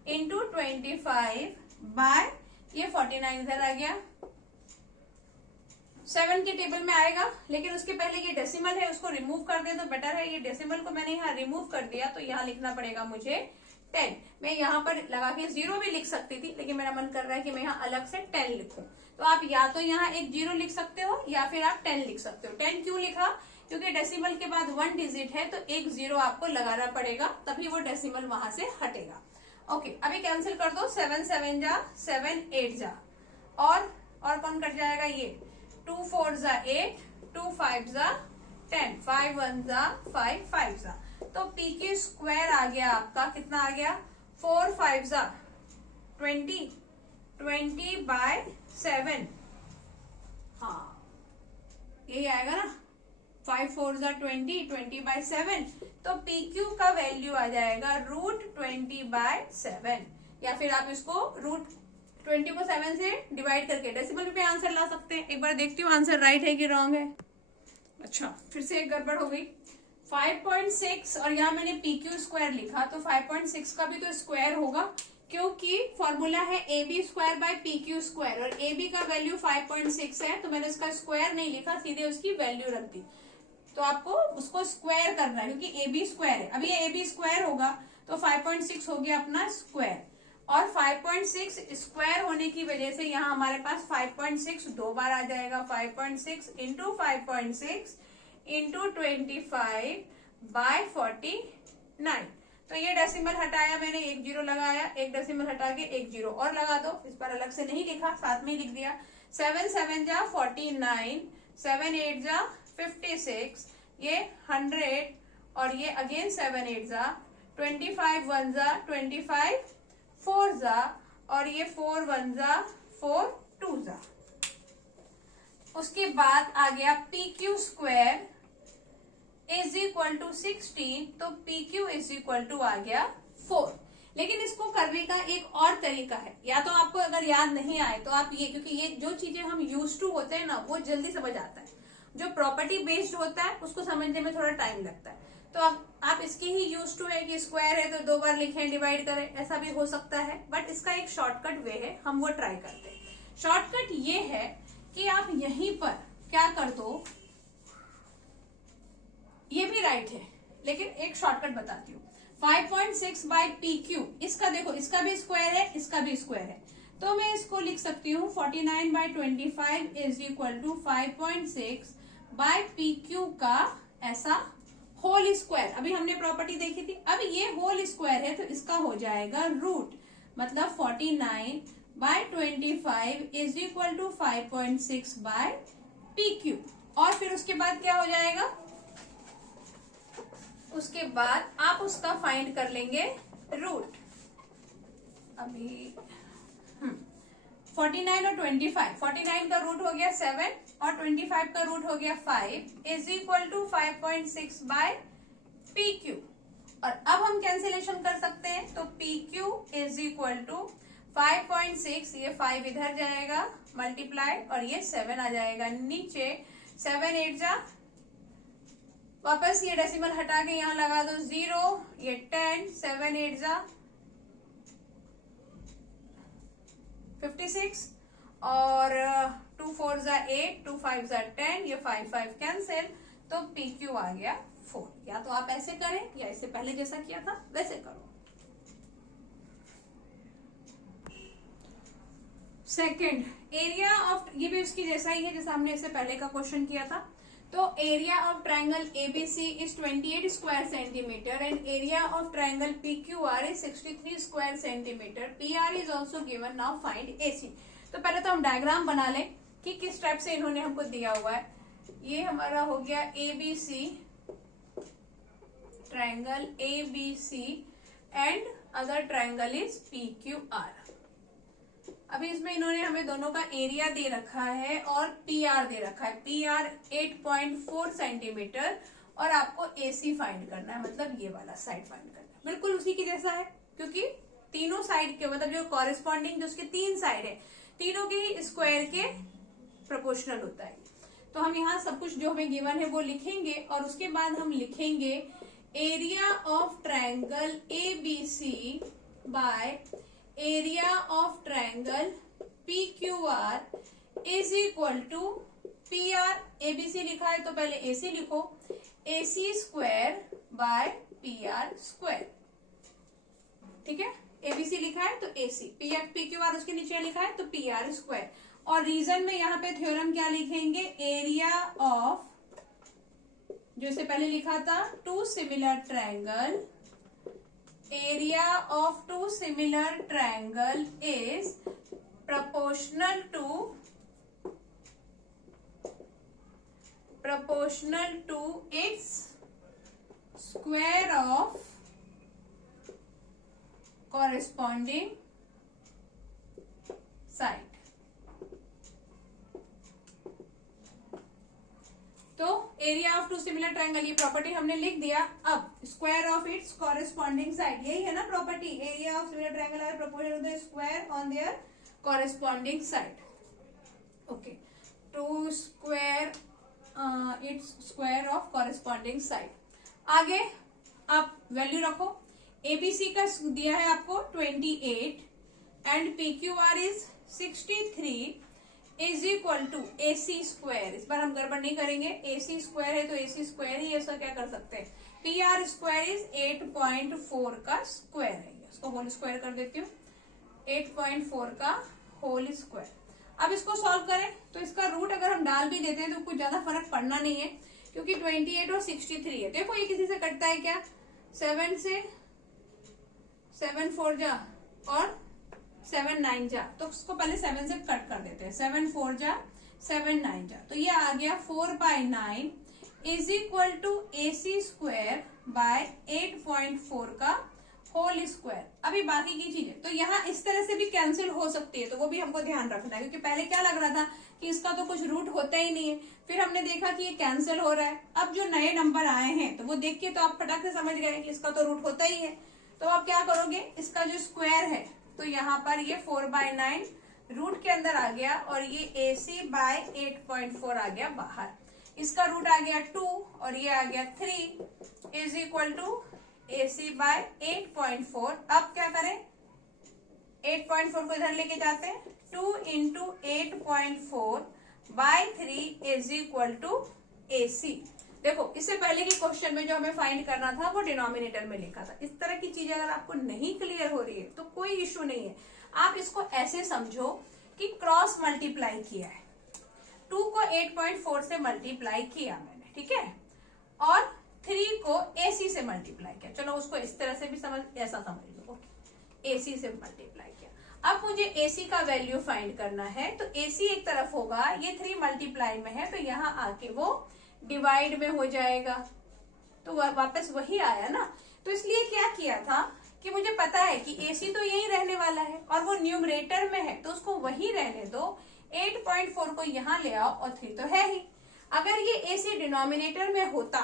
into 25 by, ये 49 इधर आ गया, 7 के टेबल में आएगा, लेकिन उसके पहले ये डेसिमल है, उसको रिमूव कर दे तो बेटर है। ये डेसिमल को मैंने यहाँ रिमूव कर दिया, तो यहाँ लिखना पड़ेगा मुझे 10। मैं यहाँ पर लगा के 0 भी लिख सकती थी, लेकिन मेरा मन कर रहा है कि मैं यहाँ अलग से 10 लिखूं। तो आप या तो यहाँ एक 0 लिख सकते हो, या फिर आप 10 लिख सकते हो। 10 क्यों लिखा, क्योंकि डेसिमल के बाद 1 डिजिट है, तो एक 0 आपको लगाना पड़ेगा, तभी वो डेसिमल वहां से हटेगा। ओके, अभी कैंसिल कर दो, 7 7 जा 7 8 जा, और कौन कट जाएगा, ये 2 4 जा 8, 2 5 जा 10, 5 1 जा 5 5 जा, तो PQ स्क्वायर आ गया आपका, कितना आ गया, 4 5 जा 20, 20 बाय 7, हाँ यही आएगा ना, 5 4 जा 20, 20 बाय 7, तो PQ का वैल्यू आ जाएगा √20/7, या फिर आप इसको √20 को 7 से डिवाइड करके डेसिमल पे आंसर ला सकते हैं। एक बार देखती हूँ आंसर राइट है कि रॉन्ग है। अच्छा, फिर से एक गड़बड़ हो गई, 5.6 और यहाँ मैंने PQ स्क्वायर लिखा, तो 5.6 का भी तो स्क्वायर होगा, क्योंकि फॉर्मूला है A B square by P Q square और ए बी का वैल्यू 5.6 है, तो मैंने उसका स्क्वायर नहीं लिखा, सीधे उसकी वैल्यू रख दी। तो आपको उसको स्क्वायर करना है क्योंकि ए बी स्क्वायर है। अब ये ए बी स्क्वायर होगा तो 5.6 हो गया अपना स्क्वायर, और 5.6 स्क्वायर होने की वजह से यहाँ हमारे पास 5.6 दो बार आ जाएगा। 5.6 इंटू 5.6 इंटू 25/49। तो ये डेसिमल हटाया मैंने, एक जीरो लगाया, एक डेसिमल हटा के एक जीरो और लगा दो। इस पर अलग से नहीं लिखा, साथ में लिख दिया। 7 7 जा 49, 7 8 जा 56, ये 100 और ये अगेन 7 8 जा 25 1 जा 25 4 जा और ये 4 1 जा 4 2 जा। उसके बाद आ गया P Q square is equal to 16, तो P Q is equal to आ गया 4। लेकिन इसको करने का एक और तरीका है, या तो आपको अगर याद नहीं आए तो आप ये, क्योंकि ये जो चीजें हम यूज टू होते हैं ना वो जल्दी समझ आता है, जो प्रॉपर्टी बेस्ड होता है उसको समझने में थोड़ा टाइम लगता है। तो आप इसकी ही यूज टू है कि स्क्वायर है तो दो बार लिखें, डिवाइड करें, ऐसा भी हो सकता है, बट इसका एक शॉर्टकट वे है, हम वो ट्राई करते हैं। शॉर्टकट ये है कि आप यहीं पर क्या कर दो, ये भी राइट है लेकिन एक शॉर्टकट बताती हूँ। 5.6 बाय पी क्यू, इसका देखो, इसका भी स्क्वायर है, इसका भी स्क्वायर है, तो मैं इसको लिख सकती हूँ 49/25 is equal to 5.6 by P Q का ऐसा होल स्क्वायर। अभी हमने प्रॉपर्टी देखी थी, अब ये होल स्क्वायर है तो इसका हो जाएगा रूट, मतलब 49/25 is equal to 5.6 by P Q. और फिर उसके बाद क्या हो जाएगा, उसके बाद आप उसका फाइंड कर लेंगे रूट। अभी 49 और 25, 49 का रूट हो गया 7 और 25 का रूट हो गया 5 is equal to 5.6 by P Q. और अब हम कैंसिलेशन कर सकते हैं, तो P Q is equal to 5.6, ये 5 इधर जाएगा मल्टीप्लाई और ये 7 आ जाएगा नीचे। 7 8 जा, वापस ये डेसिमल हटा के यहाँ लगा दो 0, ये 10, 7 8 जा 56 और 2 4 जा 8, 2 5 जा 10, ये 5 5 कैंसिल, तो पी क्यू आ गया 4। या तो आप ऐसे करें या इससे पहले जैसा किया था वैसे करो। सेकंड, एरिया ऑफ, ये भी उसकी जैसा ही है जैसा हमने इससे पहले का क्वेश्चन किया था। तो area of triangle ABC is 28 square centimetre and area of triangle PQR is 63 square centimetre. PR is also given, now find AC. तो पहले तो हम डायग्राम बना लें कि किस टाइप से इन्होंने हमको दिया हुआ है। ये हमारा हो गया ABC, triangle ABC and other triangle is PQR. अभी इसमें इन्होंने हमें दोनों का एरिया दे रखा है और पीआर दे रखा है। पीआर 8.4 सेंटीमीटर और आपको एसी फाइंड करना है, मतलब ये वाला साइड फाइंड करना है। बिल्कुल उसी की जैसा है क्योंकि तीनों साइड के, मतलब जो कॉरेस्पॉन्डिंग जो उसके 3 साइड है, तीनों के ही स्क्वायर के प्रोपोर्शनल होता है। तो हम यहाँ सब कुछ जो हमें गिवन है वो लिखेंगे और उसके बाद हम लिखेंगे area of triangle ABC by area of triangle PQR is equal to PR। ABC लिखा है तो पहले AC लिखो, AC square by PR square. ठीक है, ABC लिखा है तो AC, PQR उसके नीचे लिखा है तो PR स्क्वायर। और रीजन में यहाँ पे थ्योरम क्या लिखेंगे, एरिया ऑफ, जो इससे पहले लिखा था, two similar triangle, area of two similar triangle is proportional to its square of corresponding side। तो area of two similar triangle, ये प्रॉपर्टी हमने लिख दिया। अब square of its corresponding side, यही है ना property, area of similar triangle are proportional to the square on their corresponding side. Okay, two square its square of corresponding side. आगे आप वैल्यू रखो, एबीसी का दिया है आपको 28 and PQR is 63 is equal to AC square. इस बार हम गड़बड़ नहीं करेंगे, AC स्क्वायर है तो AC स्क्वायर ही ऐसा क्या कर सकते हैं, PR स्क्वायर इज 8.4 का स्क्वायर है, इसको होल स्क्वायर कर देती हूँ, 8.4 का होल स्क्वायर। अब इसको सॉल्व करें तो इसका रूट अगर हम डाल भी देते हैं तो कुछ ज्यादा फर्क पड़ना नहीं है, क्योंकि 28 और 63 है। देखो ये किसी से कटता है क्या, 7 से 7 4 जा और 7 9 जा, तो उसको पहले 7 से कट कर देते हैं, 7 4 जा 7 9 जा, तो ये आ गया 4/9 is equal to AC square by 8.4 का होल स्क्वायर। अभी बाकी की चीजें तो यहाँ इस तरह से भी कैंसिल हो सकती है, तो वो भी हमको ध्यान रखना है, क्योंकि पहले क्या लग रहा था कि इसका तो कुछ रूट होता ही नहीं है, फिर हमने देखा कि ये कैंसिल हो रहा है। अब जो नए नंबर आए हैं तो वो देख के तो आप फटाक से समझ गए कि इसका तो रूट होता ही है, तो आप क्या करोगे, इसका जो स्क्वायर है तो यहाँ पर ये 4/9 रूट के अंदर आ गया और ये AC बाय 8.4 आ गया बाहर, इसका रूट आ गया 2 और ये आ गया 3 is equal to AC by 8.4। अब क्या करें, 8.4 को इधर लेके जाते हैं, 2 into 8.4 by 3 is equal to AC। देखो इससे पहले के क्वेश्चन में जो हमें फाइंड करना था वो डिनोमिनेटर में लिखा था। इस तरह की चीजें अगर आपको नहीं क्लियर हो रही है तो कोई इश्यू नहीं है, आप इसको ऐसे समझो कि क्रॉस मल्टीप्लाई किया है, 2 को 8.4 से मल्टीप्लाई किया मैंने, ठीक है, और 3 को AC से मल्टीप्लाई किया। चलो उसको इस तरह से भी ऐसा समझ लो, ओके, AC से मल्टीप्लाई किया। अब मुझे AC का वैल्यू फाइंड करना है, तो AC एक तरफ होगा, ये 3 मल्टीप्लाई में है तो यहाँ आके वो डिवाइड में हो जाएगा, तो वापस वही आया ना। तो इसलिए क्या किया था कि मुझे पता है कि AC तो यही रहने वाला है और वो न्यूमरेटर में है तो उसको वही रहने दो, 8.4 को यहाँ ले आओ और 3 तो है ही। अगर ये AC डिनोमिनेटर में होता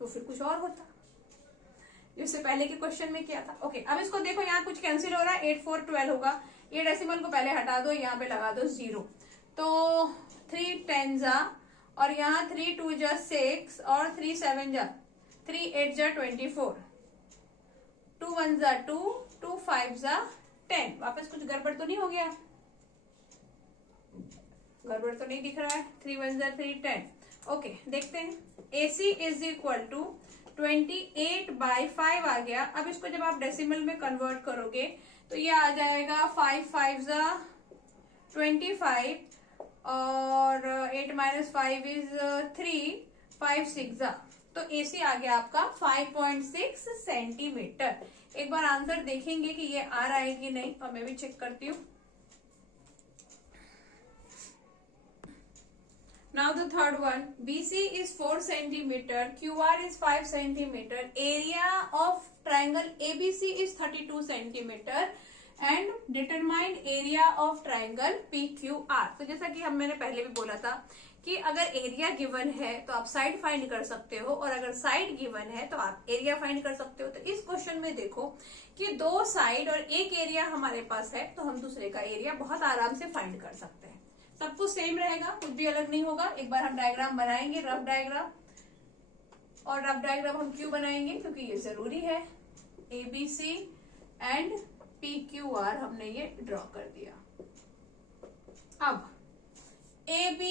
तो फिर कुछ और होता, जिससे पहले के क्वेश्चन में किया था। ओके, अब इसको देखो, यहाँ कुछ कैंसिल हो रहा है, 8 4 12 होगा, ये डेसिमल को पहले हटा दो, यहाँ पे लगा दो 0, तो 3 10 जा और यहाँ 3 2 जा 6 और 3 7 जा 3 8 जा 24, 2 1 जा 2 2 5 जा 10। वापस कुछ गड़बड़ तो नहीं हो गया, गड़बड़ तो नहीं दिख रहा है, 3 1 जा 3 10। ओके, देखते हैं, AC इज इक्वल टू 28/5 आ गया। अब इसको जब आप डेसिमल में कन्वर्ट करोगे तो ये आ जाएगा 5 5 जा 25 और 8 - 5 इज 3 5 6 जा, तो AC आ गया आपका 5.6 सेंटीमीटर। एक बार आंसर देखेंगे कि ये आ रहा है कि नहीं, और मैं भी चेक करती हूँ। Now the third one, BC is 4 centimeter, QR is 5 centimeter, area of triangle ABC is 32 centimeter and determine area of triangle PQR। तो जैसा कि मैंने पहले भी बोला था कि अगर एरिया गिवन है तो आप साइड फाइंड कर सकते हो, और अगर साइड गिवन है तो आप एरिया फाइंड कर सकते हो। तो इस क्वेश्चन में देखो कि 2 साइड और एक एरिया हमारे पास है, तो हम दूसरे का एरिया बहुत आराम से फाइंड कर सकते हैं। सब कुछ सेम रहेगा, कुछ भी अलग नहीं होगा। एक बार हम डायग्राम बनाएंगे, रफ डायग्राम, और रफ डायग्राम हम क्यों बनाएंगे, क्योंकि ये जरूरी है। ABC एंड PQR हमने ये ड्रॉ कर दिया। अब AB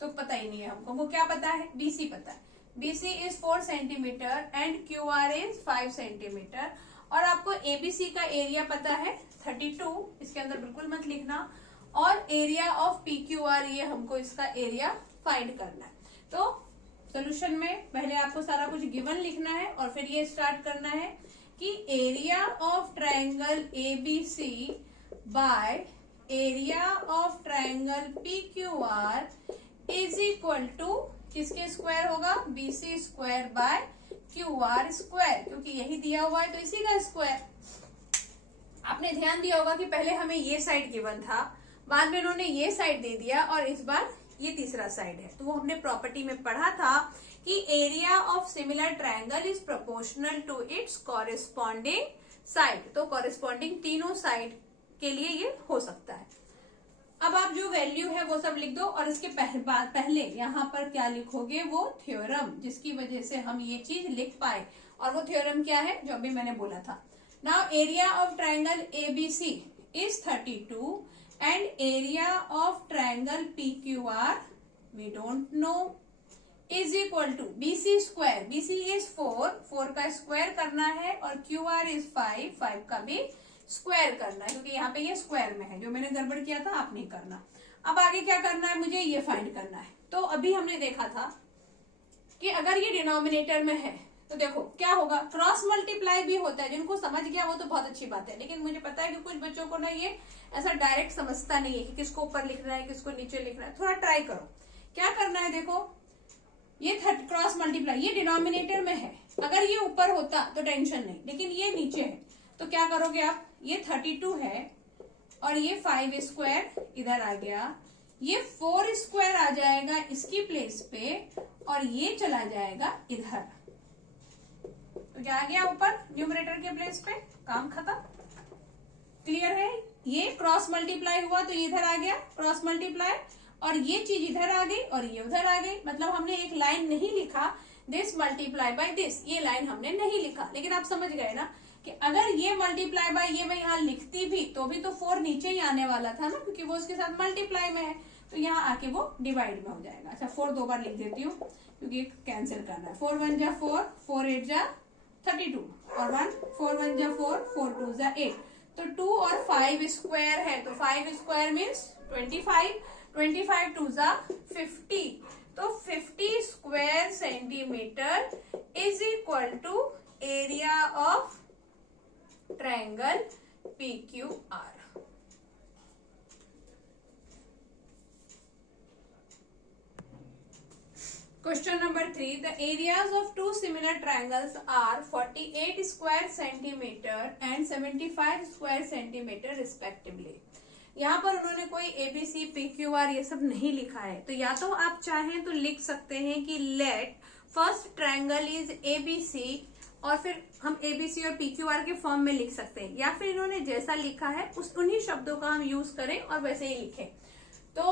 तो पता ही नहीं है हमको, वो क्या पता है, BC पता है। BC is 4 centimetre and QR is 5 centimetre, और आपको ABC का एरिया पता है 32, इसके अंदर बिल्कुल मत लिखना, और एरिया ऑफ PQR ये हमको इसका एरिया फाइंड करना है। तो सॉल्यूशन में पहले आपको सारा कुछ गिवन लिखना है और फिर ये स्टार्ट करना है कि area of triangle ABC by area of triangle PQR is equal to किसके स्क्वायर होगा, BC square by QR square, क्योंकि यही दिया हुआ है तो इसी का स्क्वायर। आपने ध्यान दिया होगा कि पहले हमें ये साइड गिवन था, बाद में उन्होंने ये साइड दे दिया, और इस बार ये तीसरा साइड है। तो वो हमने प्रॉपर्टी में पढ़ा था कि area of similar triangle is proportional to its corresponding side. तो कॉरेस्पॉन्डिंग तीनों साइड के लिए ये हो सकता है। अब आप जो वैल्यू है वो सब लिख दो और इसके पहले यहाँ पर क्या लिखोगे, वो थ्योरम, जिसकी वजह से हम ये चीज लिख पाए। और वो थ्योरम क्या है, जो अभी मैंने बोला था। Now area of triangle ABC is 32 and area of triangle PQR we don't know, is equal to BC square, BC is 4 का स्क्वायर करना है, और क्यूआर इज 5 का भी स्क्वायर करना है, क्योंकि यहाँ पे ये स्क्वायर में है। जो मैंने गड़बड़ किया था आप नहीं करना। अब आगे क्या करना है, मुझे ये फाइंड करना है। तो अभी हमने देखा था कि अगर ये डिनोमिनेटर में है तो देखो क्या होगा, क्रॉस मल्टीप्लाई भी होता है। जिनको समझ गया वो तो बहुत अच्छी बात है, लेकिन मुझे पता है कि कुछ बच्चों को ना ये ऐसा डायरेक्ट समझता नहीं है कि किसको ऊपर लिखना है किसको नीचे लिखना है। थोड़ा ट्राई करो। क्या करना है, देखो ये क्रॉस मल्टीप्लाई, ये डिनोमिनेटर में है। अगर ये ऊपर होता तो टेंशन नहीं, लेकिन ये नीचे है तो क्या करोगे आप, ये 32 है और ये 5 स्क्वायर इधर आ गया, ये 4 स्क्वायर आ जाएगा इसकी प्लेस पे, और ये चला जाएगा इधर। तो क्या आ गया ऊपर न्यूमरेटर के प्लेस पे, काम खत्म। क्लियर है, ये क्रॉस मल्टीप्लाई हुआ तो ये इधर आ गया क्रॉस मल्टीप्लाई, और ये चीज इधर आ गई और ये उधर आ गई। मतलब हमने एक लाइन नहीं लिखा दिस मल्टीप्लाई बाय दिस, ये लाइन हमने नहीं लिखा। लेकिन आप समझ गए ना कि अगर ये मल्टीप्लाई बाय ये मैं यहाँ लिखती भी तो 4 नीचे ही आने वाला था ना, क्योंकि वो उसके साथ मल्टीप्लाई में है, तो यहाँ आके वो डिवाइड में हो जाएगा। अच्छा 4 दो बार लिख देती हूँ क्योंकि कैंसिल करना है। 4 1 जा 4, 4 8 जा 32, और 1 4 1 जा 4, 4 2 जा 8। तो 2 और 5 स्क्वायर है, तो 5 स्क्वायर मीन्स 25, 25 2 जा 50। तो 50 square centimetre is equal to area of triangle PQR। Question number 3. The areas of two similar triangles are 48 square centimeter and 75 square centimeter respectively. यहाँ पर उन्होंने कोई ABC PQR ये सब नहीं लिखा है, तो या तो आप चाहें तो लिख सकते हैं कि let first triangle is ABC, और फिर हम ABC और PQR के फॉर्म में लिख सकते हैं, या फिर इन्होंने जैसा लिखा है उन्हीं शब्दों का हम यूज करें और वैसे ही लिखें। तो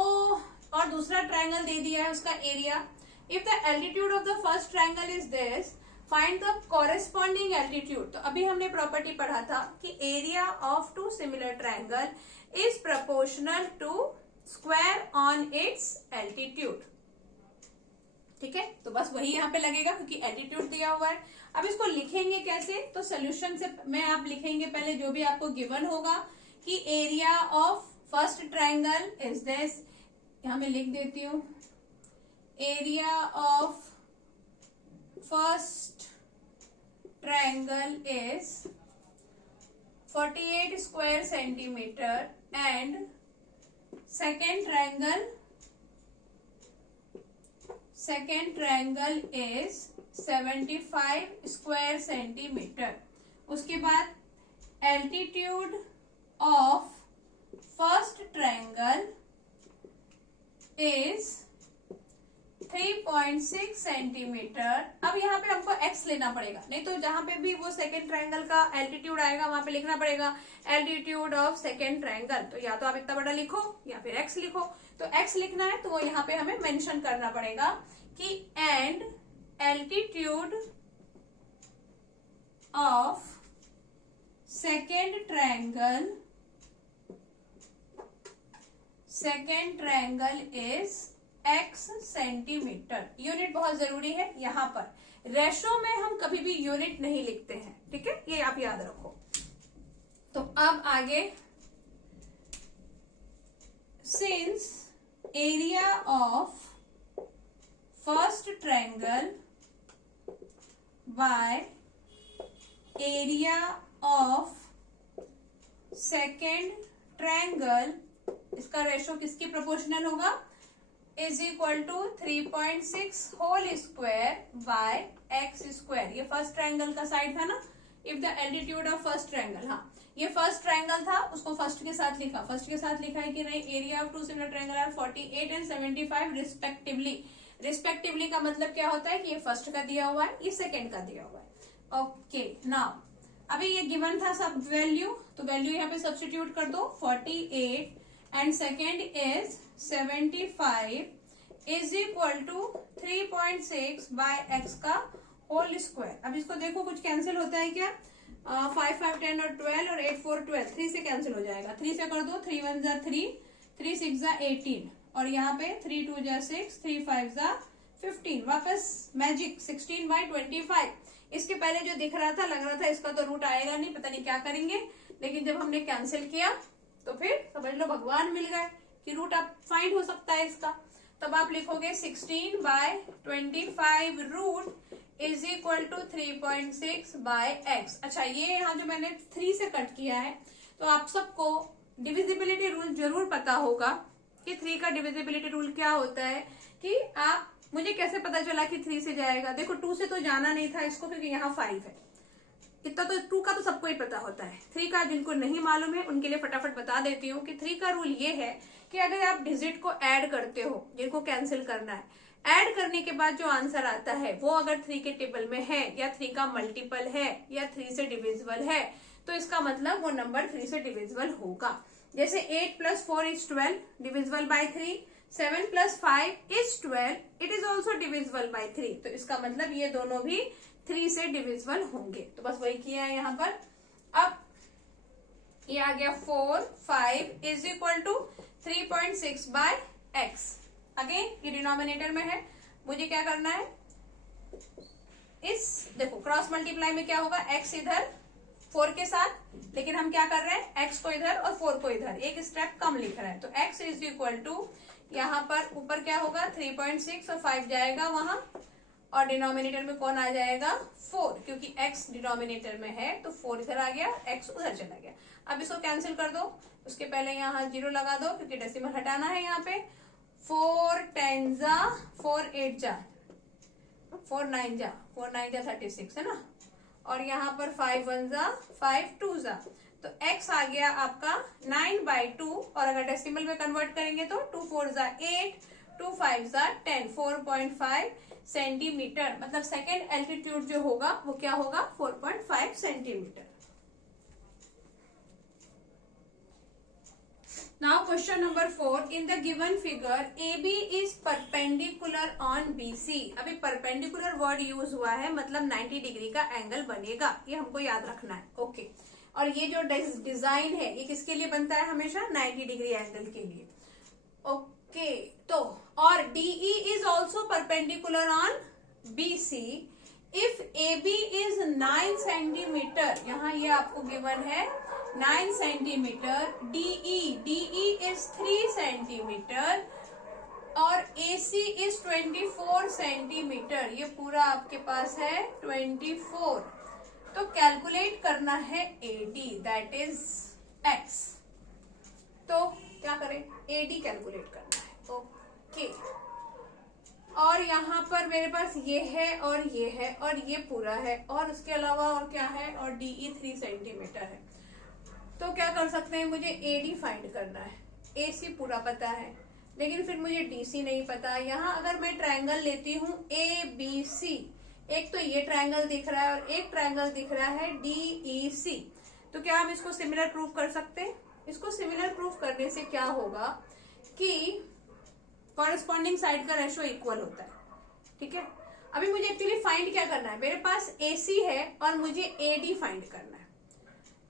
और दूसरा ट्रायंगल दे दिया है, उसका एरिया। If the altitude of the first triangle is this, find the corresponding altitude. तो अभी हमने प्रॉपर्टी पढ़ा था कि area of two similar triangle is proportional to square on its altitude. ठीक है, तो बस वही यहाँ पे लगेगा क्योंकि एल्टीट्यूड दिया हुआ है। अब इसको लिखेंगे कैसे, तो सोल्यूशन से में आप लिखेंगे पहले जो भी आपको गिवन होगा कि area of first triangle is this. यहाँ मैं लिख देती हूँ, area of first triangle is 48 square centimetre and second triangle is 75 square centimetre. उसके बाद altitude of first triangle is 3.6 centimetre. अब यहाँ पे हमको x लेना पड़ेगा, नहीं तो जहां पे भी वो सेकेंड ट्रायंगल का एल्टीट्यूड आएगा वहां पे लिखना पड़ेगा एल्टीट्यूड ऑफ सेकेंड ट्रायंगल। तो या तो आप इतना बड़ा लिखो या फिर x लिखो। तो x लिखना है तो वो यहाँ पे हमें मेंशन करना पड़ेगा कि and altitude of second triangle is x centimetre. Unit बहुत जरूरी है यहाँ पर। रेशो में हम कभी भी यूनिट नहीं लिखते हैं, ठीक है, ये आप याद रखो। तो अब आगे, since area of first triangle by area of second triangle, इसका रेशो किसकी प्रोपोर्शनल होगा, is equal to 3.6 whole square by X square. ये फर्स्ट ट्रायंगल का साइड था ना, if the altitude of first triangle, हाँ ये फर्स्ट ट्रायंगल था, उसको फर्स्ट के साथ लिखा। फर्स्ट के साथ लिखा है कि नहीं, area of two similar triangle are 48 and 75 respectively. Respectively का मतलब क्या होता है कि ये फर्स्ट का दिया हुआ है, ये सेकेंड का दिया हुआ है। ओके, नाउ अभी ये गिवन था सब वैल्यू, तो वैल्यू यहाँ पे सब्स्टिट्यूट कर दो। 48 and second is 75 is equal to 3.6 by x का होल स्क्वायर। अब इसको देखो कुछ कैंसिल होता है क्या? 5 5 10 और 12 और 8 4 12, 3 से कैंसिल हो जाएगा। 3 से कर दो, 3 1 जा 3, 3 6 जा 18 और यहाँ पे 3 2 जा 6, 3 5 जा 15। वापस मैजिक 16 by 25। इसके पहले जो दिख रहा था लग रहा था इसका तो रूट आएगा नहीं, पता नहीं क्या करेंगे, लेकिन जब हमने कैंसिल किया तो फिर समझ लो भगवान मिल गए कि रूट आप फाइंड हो सकता है इसका। तब आप लिखोगे 16 by 25 root is equal to 3.6 by x। अच्छा, ये यहाँ जो मैंने 3 से कट किया है तो आप सबको डिविजिबिलिटी रूल जरूर पता होगा कि 3 का डिविजिबिलिटी रूल क्या होता है। कि आप, मुझे कैसे पता चला कि 3 से जाएगा? देखो 2 से तो जाना नहीं था इसको क्योंकि यहाँ 5 है, इतना तो 2 का तो सबको ही पता होता है। 3 का जिनको नहीं मालूम है उनके लिए फटाफट बता देती हूँ कि 3 का रूल ये है कि अगर आप डिजिट को ऐड करते हो, जिनको कैंसिल करना है, ऐड करने के बाद जो आंसर आता है वो अगर 3 के टेबल में है या 3 का मल्टीपल है या 3 से डिविजिबल है तो इसका मतलब वो नंबर 3 से डिविजिबल होगा। जैसे 8 + 4 is 12 divisible by 3, 7 + 5 is 12 it is also divisible by 3। तो इसका मतलब ये दोनों भी 3 से डिविजिबल होंगे। तो बस वही किया है यहाँ पर। अब ये आ गया 4 5 is equal to 3.6 by x। Again ये डिनोमिनेटर में है, मुझे क्या करना है, इस देखो क्रॉस मल्टीप्लाई में क्या होगा, x इधर 4 के साथ, लेकिन हम क्या कर रहे हैं, x को इधर और 4 को इधर, एक स्टेप कम लिख रहे हैं। तो x इज इक्वल टू यहाँ पर ऊपर क्या होगा 3.6 और 5 जाएगा वहां, और डिनोमिनेटर में कौन आ जाएगा 4, क्योंकि x डिनोमिनेटर में है तो 4 इधर आ गया, x उधर चला गया। अब इसको कैंसिल कर दो, उसके पहले यहाँ 0 लगा दो क्योंकि डेसिमल हटाना है यहाँ पे। 4 10 जा 4 8 जा 4 9 जा 4 9 जा 36 है ना, और यहाँ पर 5 1 जा 5 2 जा, तो x आ गया आपका 9/2, और अगर डेसिमल में कन्वर्ट करेंगे तो 2 4 जा 8 2 5 जा 10 4.5 सेंटीमीटर। मतलब सेकेंड एल्टीट्यूड जो होगा वो क्या होगा 4.5 centimetre. Now question number 4, in the given figure AB is perpendicular on BC। अभी perpendicular वर्ड यूज हुआ है, मतलब 90 डिग्री का एंगल बनेगा, ये हमको याद रखना है। ओके, और ये जो डिजाइन है ये किसके लिए बनता है हमेशा, 90 डिग्री एंगल के लिए। ओके, तो और DE is also perpendicular on BC if AB is 9 centimetre, यहाँ ये आपको गिवन है 9 सेंटीमीटर, DE is 3 सेंटीमीटर और AC is 24 सेंटीमीटर। ये पूरा आपके पास है 24। तो कैलकुलेट करना है AD, दैट इज X। तो क्या करें, AD कैलकुलेट करना है। ओके, और यहाँ पर मेरे पास ये है और ये है और ये पूरा है, और उसके अलावा और क्या है, और DE 3 सेंटीमीटर है। तो क्या कर सकते हैं, मुझे AD फाइंड करना है। AC पूरा पता है लेकिन फिर मुझे DC नहीं पता। यहाँ अगर मैं ट्रायंगल लेती हूँ ABC, एक तो ये ट्रायंगल दिख रहा है और एक ट्रायंगल दिख रहा है DEC, तो क्या हम इसको सिमिलर प्रूव कर सकते हैं? इसको सिमिलर प्रूव करने से क्या होगा कि कॉरेस्पॉन्डिंग साइड का रेशो इक्वल होता है। ठीक है, अभी मुझे एक्चुअली फाइंड क्या करना है, मेरे पास AC है और मुझे AD फाइंड करना है।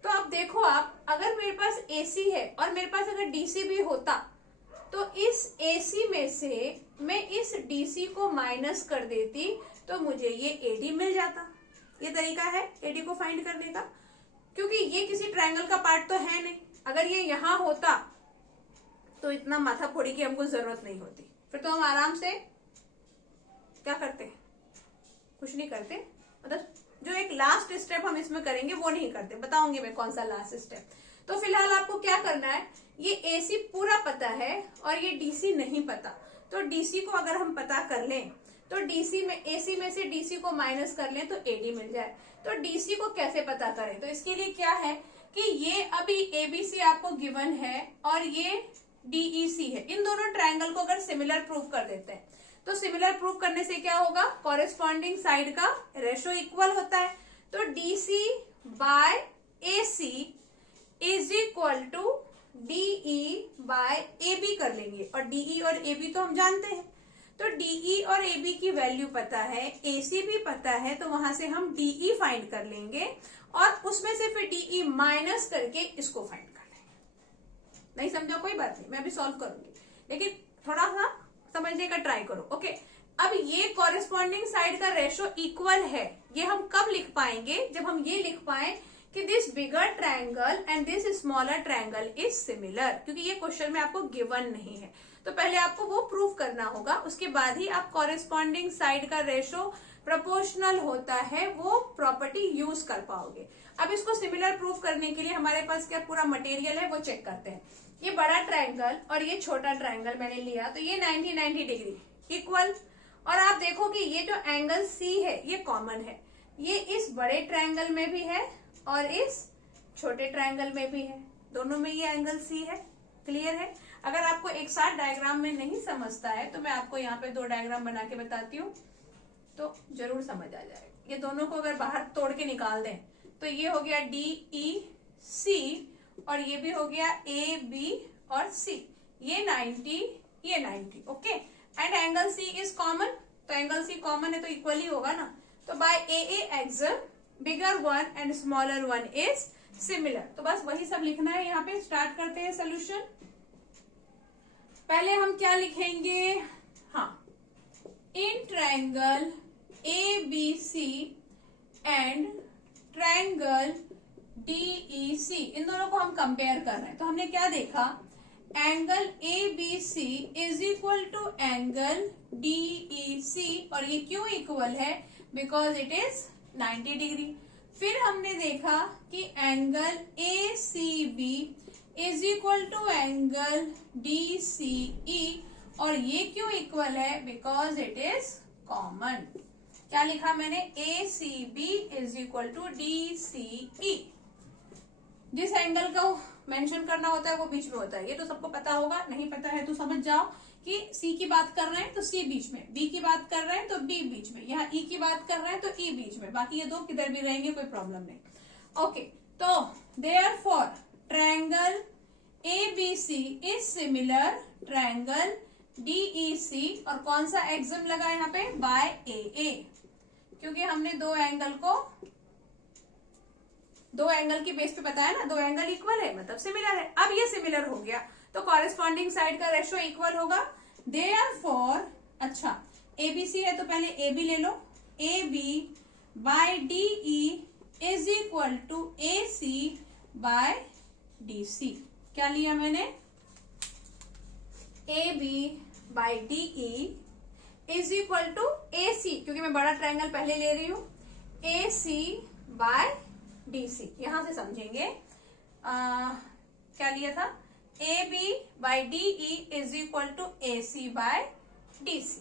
तो अब देखो आप, अगर मेरे पास AC है और मेरे पास अगर DC भी होता तो इस AC में से मैं इस DC को माइनस कर देती तो मुझे ये AD मिल जाता। ये तरीका है AD को फाइंड करने का, क्योंकि ये किसी ट्रायंगल का पार्ट तो है नहीं। अगर ये यहाँ होता तो इतना माथा फोड़ी की हमको जरूरत नहीं होती, फिर तो हम आराम से क्या करते, कुछ नहीं करते। मतलब जो एक लास्ट स्टेप हम इसमें करेंगे वो नहीं करते, बताऊंगी मैं कौन सा लास्ट स्टेप। तो फिलहाल आपको क्या करना है, ये AC पूरा पता है और ये DC नहीं पता। तो DC को अगर हम पता कर लें तो DC में AC में से DC को माइनस कर लें तो AD मिल जाए। तो DC को कैसे पता करें, तो इसके लिए क्या है कि ये अभी ABC आपको गिवन है और ये DEC है, इन दोनों ट्रायंगल को अगर सिमिलर प्रूव कर देते हैं तो सिमिलर प्रूव करने से क्या होगा, कॉरेस्पॉन्डिंग साइड का रेशो इक्वल होता है। तो DC by AC is equal to DE by AB कर लेंगे, और DE और AB तो हम जानते हैं, तो DE और AB की वैल्यू पता है, AC भी पता है, तो वहां से हम DE फाइंड कर लेंगे और उसमें से फिर DE माइनस करके इसको फाइंड कर लेंगे। नहीं समझा? कोई बात नहीं, मैं अभी सॉल्व करूंगी, लेकिन थोड़ा सा समझने का ट्राई करो। ओके, अब ये कॉरेस्पॉन्डिंग साइड का रेशो इक्वल है, ये हम कब लिख पाएंगे? जब हम ये लिख पाए कि this bigger triangle and this smaller triangle is similar, क्योंकि ये क्वेश्चन में आपको गिवन नहीं है, तो पहले आपको वो प्रूव करना होगा, उसके बाद ही आप कॉरेस्पॉन्डिंग साइड का रेशो प्रोपोर्शनल होता है वो प्रॉपर्टी यूज कर पाओगे। अब इसको सिमिलर प्रूव करने के लिए हमारे पास क्या पूरा मटेरियल है वो चेक करते हैं। ये बड़ा ट्रायंगल और ये छोटा ट्रायंगल मैंने लिया, तो ये 90 डिग्री इक्वल, और आप देखो कि ये जो एंगल सी है ये कॉमन है, ये इस बड़े ट्रायंगल में भी है और इस छोटे ट्रायंगल में भी है, दोनों में ये एंगल सी है। क्लियर है? अगर आपको एक साथ डायग्राम में नहीं समझता है तो मैं आपको यहाँ पे दो डायग्राम बना के बताती हूँ, तो जरूर समझ आ जाएगा। ये दोनों को अगर बाहर तोड़ के निकाल दें तो ये हो गया DEC और ये भी हो गया AB और C, ये 90 ये 90। Okay, and angle C is common, तो एंगल C कॉमन है तो इक्वल ही होगा ना, तो by AA axiom bigger one and smaller one is similar. तो बस वही सब लिखना है यहाँ पे। स्टार्ट करते हैं सोल्यूशन। पहले हम क्या लिखेंगे? हाँ, in triangle ABC and triangle DEC, इन दोनों को हम कंपेयर कर रहे हैं, तो हमने क्या देखा? Angle ABC is equal to angle DEC, और ये क्यों इक्वल है? Because it is 90 degree. फिर हमने देखा कि angle ACB is equal to angle DCE, और ये क्यों इक्वल है? Because it is common. क्या लिखा मैंने? ACB is equal to DCE। जिस एंगल को मेंशन करना होता है वो बीच में होता है, ये तो सबको पता होगा, नहीं पता है तो समझ जाओ कि C की बात कर रहे हैं तो C बीच में, B की बात कर रहे हैं तो B बीच में, यहाँ E की बात कर रहे हैं तो E बीच में, बाकी ये दो किधर भी रहेंगे कोई प्रॉब्लम नहीं। ओके, तो therefore triangle ABC is similar triangle DEC, और कौन सा एक्सम लगा यहाँ पे? बाय AA, क्योंकि हमने दो एंगल की बेस पे बताया ना, दो एंगल इक्वल है मतलब सिमिलर है। अब ये सिमिलर हो गया तो कॉरेस्पॉन्डिंग साइड का रेशो इक्वल होगा। देयरफॉर, अच्छा ABC है तो पहले AB ले लो, AB by DE is equal to AC by DC। क्या लिया मैंने? AB by DE is equal to AC, क्योंकि मैं बड़ा ट्रायंगल पहले ले रही हूं, AC बाय DC। यहां से समझेंगे क्या लिया था? AB by DE is equal to AC by DC।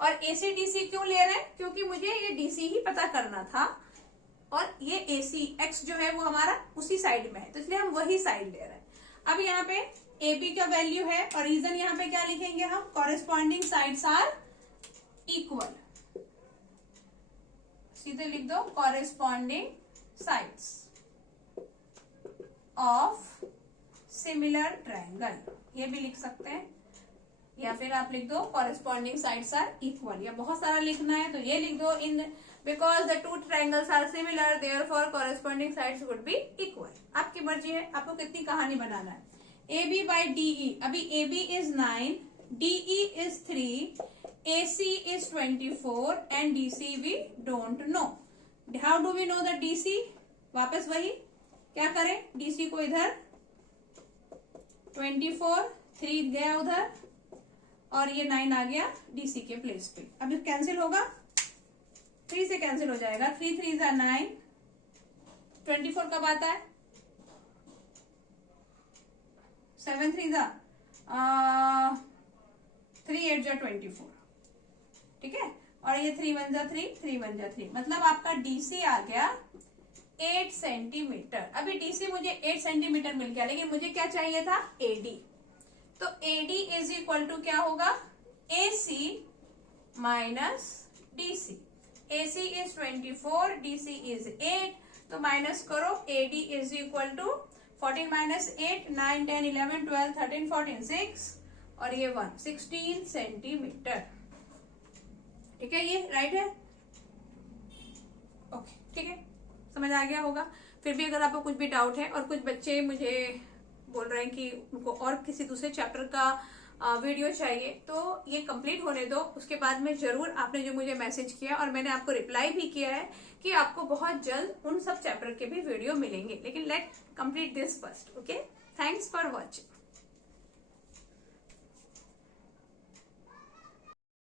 और AC DC क्यों ले रहे हैं? क्योंकि मुझे ये DC ही पता करना था, और ये AC X जो है वो हमारा उसी साइड में है, तो इसलिए हम वही साइड ले रहे हैं। अब यहाँ पे AB का वैल्यू है, और रीजन यहाँ पे क्या लिखेंगे हम? Corresponding sides are equal. सीधे लिख दो corresponding sides of similar triangle, ये भी लिख सकते हैं, या फिर आप लिख दो कॉरेस्पॉन्डिंग साइड्स आर इक्वल, या बहुत सारा लिखना है तो ये लिख दो, इन because the two triangles are similar therefore corresponding sides would be equal. आपकी मर्जी है, आपको कितनी कहानी बनाना है। AB बाय DE, अभी AB is 9, DE is 3, AC is 24 and DC we don't know. How do we know the DC? वापस वही क्या करें? DC को इधर 24, 3 गया उधर, और ये 9 आ गया DC के प्लेस पे। अब कैंसिल होगा, 3 से कैंसिल हो जाएगा, 3 3 जा 9, 24 कब आता है? 7 3 जा 3 8 जा 24, ठीक है, और ये 3 1 जा 3, 3 1 जा 3, मतलब आपका DC आ गया 8 सेंटीमीटर। अभी DC मुझे 8 सेंटीमीटर मिल गया, लेकिन मुझे क्या चाहिए था? AD। तो AD इज इक्वल टू क्या होगा? AC minus DC। AC is 24, DC is 8, तो माइनस करो, AD is equal to 14 minus 8, 9, 10, 11, 12, 13, 14, 6 और ये 1, 16 सेंटीमीटर। ठीक है, ये राइट है। ओके, ठीक है, समझ आ गया होगा। फिर भी अगर आपको कुछ भी डाउट है, और कुछ बच्चे मुझे बोल रहे हैं कि उनको और किसी दूसरे चैप्टर का वीडियो चाहिए, तो ये कंप्लीट होने दो, उसके बाद में जरूर आपने जो मुझे मैसेज किया और मैंने आपको रिप्लाई भी किया है कि आपको बहुत जल्द उन सब चैप्टर के भी वीडियो मिलेंगे, लेकिन let complete this first. Okay, thanks for watching.